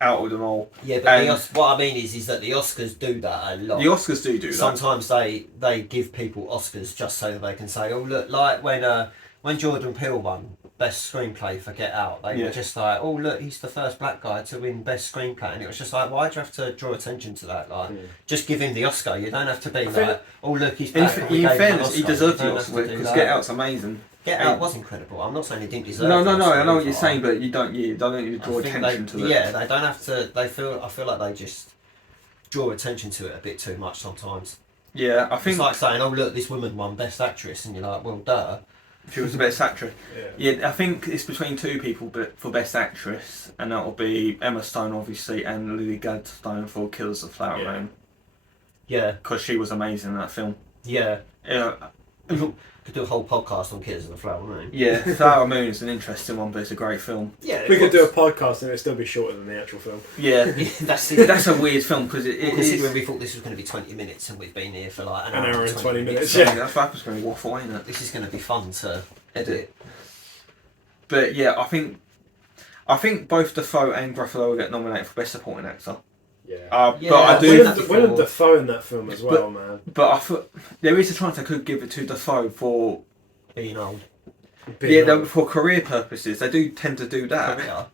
out of them all. Yeah, but what I mean is that the Oscars do that a lot. The Oscars do that. Sometimes they give people Oscars just so that they can say, oh look, like when Jordan Peele won Best Screenplay for Get Out, they were just like, oh look, he's the first black guy to win Best Screenplay, and it was just like, why do you have to draw attention to that? Like, just give him the Oscar. You don't have to be like, oh look, he's black. In fairness, he deserved the Oscar because Get Out's amazing. Get Out was incredible. I'm not saying he didn't deserve. No. I know what you're saying, but you don't need to draw attention to it. Yeah, they don't have to. I feel like they just draw attention to it a bit too much sometimes. Yeah, I think it's like saying, "Oh look, this woman won Best Actress," and you're like, "Well, duh." She was the Best Actress. Yeah, I think it's between two people, but for Best Actress, and that'll be Emma Stone, obviously, and Lily Gladstone for Killers of the Flower Moon. Yeah, because she was amazing in that film. Yeah. Could do a whole podcast on Killers of the Flower Moon. Yeah, Flower Moon is an interesting one, but it's a great film. Yeah, we could do a podcast and it'd still be shorter than the actual film. Yeah, that's a weird film because considering we thought this was going to be 20 minutes and we've been here for like an hour and 20 minutes. Yeah, that's going to be waffle, ain't it? This is going to be fun to edit. But yeah, I think both Dafoe and Ruffalo will get nominated for Best Supporting Actor. Yeah. But I do. Willem Dafoe in that film as well, man. But I thought there is a chance I could give it to Dafoe for being old. Yeah, they're for career purposes. They do tend to do that. Career?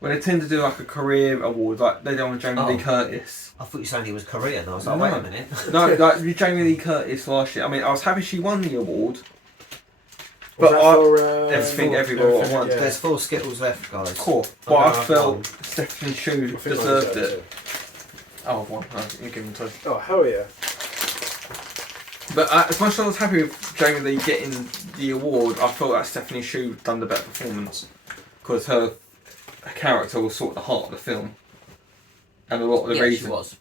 When they tend to do like a career award, like they done with Jamie Lee Oh. Curtis. I thought you were saying he was Korean. I was like, No. wait a minute. No, like with Jamie Lee Curtis last year. I mean, I was happy she won the award. Was But that I, for, everything, everywhere at everything, once. yeah. There's 4 Skittles left, guys. Cool. But Okay, I I've felt won. Stephanie Shu I think I deserved deserved it. Oh, I've won. No, you give them two. Oh, hell yeah. But as much as I was happy with Jamie Lee getting the award, I felt that Stephanie Shu done the better performance because her character was sort of the heart of the film, and a lot of the Yeah, reason. she was.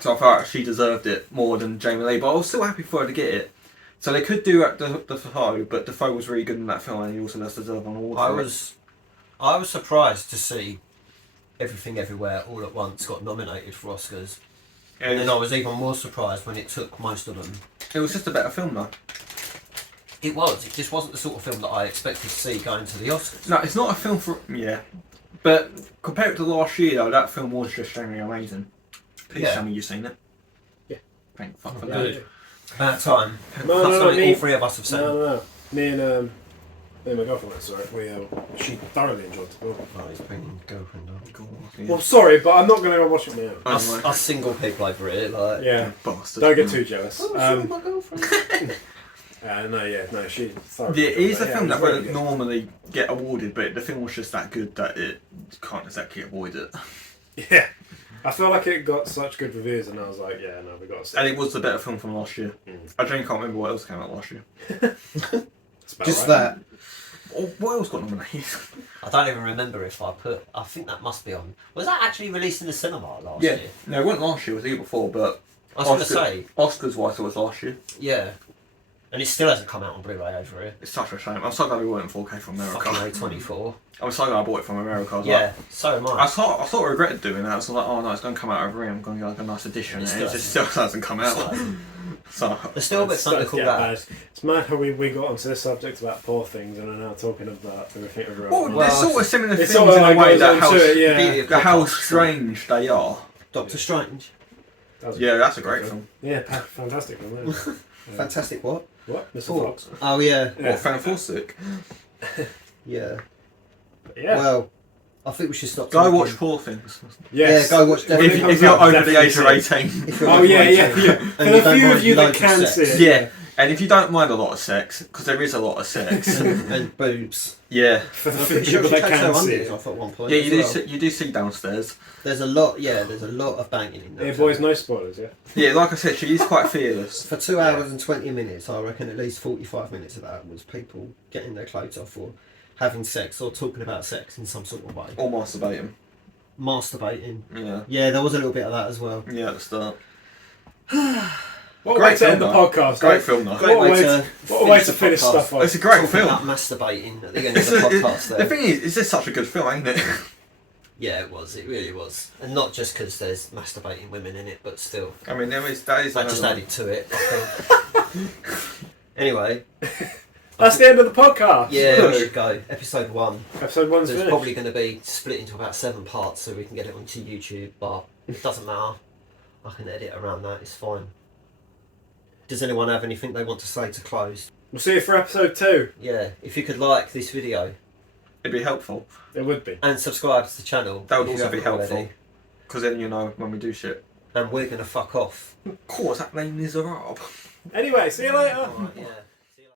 So I felt like she deserved it more than Jamie Lee, but I was still happy for her to get it. So they could do the Defoe, but Defoe was really good in that film, and he also does deserve an award. for it. I was surprised to see Everything Everywhere All at Once got nominated for Oscars. And then I was even more surprised when it took most of them. It was just a better film, though. It was. It just wasn't the sort of film that I expected to see going to the Oscars. No, it's not a film for but compared to last year, though, that film was just genuinely amazing. Please Yeah. tell me you've seen it. Yeah. Thank fuck for Yeah. that. Good. About time. No, That's something me- all 3 of us have said. No. Me and my girlfriend went, sorry. She thoroughly enjoyed the film. Oh, he's bringing girlfriend on. Yeah. Well, sorry, but I'm not going to go watch it now. Us single people over here, like. Yeah. Bastard. Don't get too jealous. Oh, sure, my girlfriend. No, she thoroughly Yeah, it is a enjoyed it. film Yeah, that it was would really normally get awarded, but the film was just that good that it can't exactly avoid it. good. Yeah. I feel like it got such good reviews, and I was like, yeah, no, we got to see And it. it was the better film from last year. I genuinely can't remember what else came out last year. That's about Just right. that. Or what else got nominated? I don't even remember if I think that must be on. Was that actually released in the cinema last year? No, it wasn't last year, it was the year before, but I was going to say, Oscars wise it was last year. yeah. And it still hasn't come out on Blu-ray over here. It's such a shame. I'm so glad we weren't in 4K from America. Fucking A24. I'm so glad I bought it from America. I was Yeah, so am I I. thought I regretted doing that. I was like, oh no, it's going to come out over here. I'm going to get like a nice edition. And And it it just still hasn't come out. So, There's still a bit something Let's called get that. bad. It's mad how we got onto this subject about poor things and are now talking about everything everywhere. well, Well, they're sort of similar it's things sort of in a like way goes that on how, to it, yeah. Beauty of how podcasts. strange they are. Doctor Strange. Yeah, that's a great film. Yeah, fantastic film. Yeah. Fantastic what? What? Mr. Four. Fox. Oh yeah. Yeah. What, Fantastic? Yeah. Yeah. Well, I think we should stop Go talking. watch Poor Things. Yes. Yeah, go watch When If- it If, comes if you're out, over the age of definitely 18. If you're Oh over yeah, 18 yeah. and For you the don't few mind of you that loads of can sex see it. Yeah, and if you don't mind a lot of sex, because there is a lot of sex. and boobs. Yeah. For the I'm few pretty sure people she that takes her can see undies it. off at one point. Yeah, as you do, well. see, you do see downstairs. There's a lot. Yeah, there's a lot of banging in there. Yeah, boys, no spoilers. Yeah. Yeah, like I said, she is quite fearless. For 2 hours and 20 minutes, I reckon at least 45 minutes of that was people getting their clothes off or having sex or talking about sex in some sort of way. Or masturbating. Masturbating. Yeah. Yeah, there was a little bit of that as well. Yeah, at the start. What a Great way to end the film, though. podcast. Great eh? film, though. Great What a way way to What a way finish to the finish podcast. stuff off. It's a great Talking film. about masturbating at the end of It's the a- podcast there. The thing is, it's just such a good film, ain't it? Yeah, it was. It really was. And not just because there's masturbating women in it, but still. I mean, that is I just another- added to it, I think. Anyway. That's the end of the podcast. Yeah, we should go. Episode 1. Episode 1's So it's finished. probably going to be split into about 7 parts so we can get it onto YouTube, but it doesn't matter. I can edit around that, it's fine. Does anyone have anything they want to say to close? We'll see you for episode 2. Yeah, if you could like this video It'd be helpful. It would be. and subscribe to the channel. That would if you also be haven't helpful. already. Because then you know when we do shit. And we're going to fuck off. Of course, that name is a Rob. Anyway, see you later. Alright, yeah.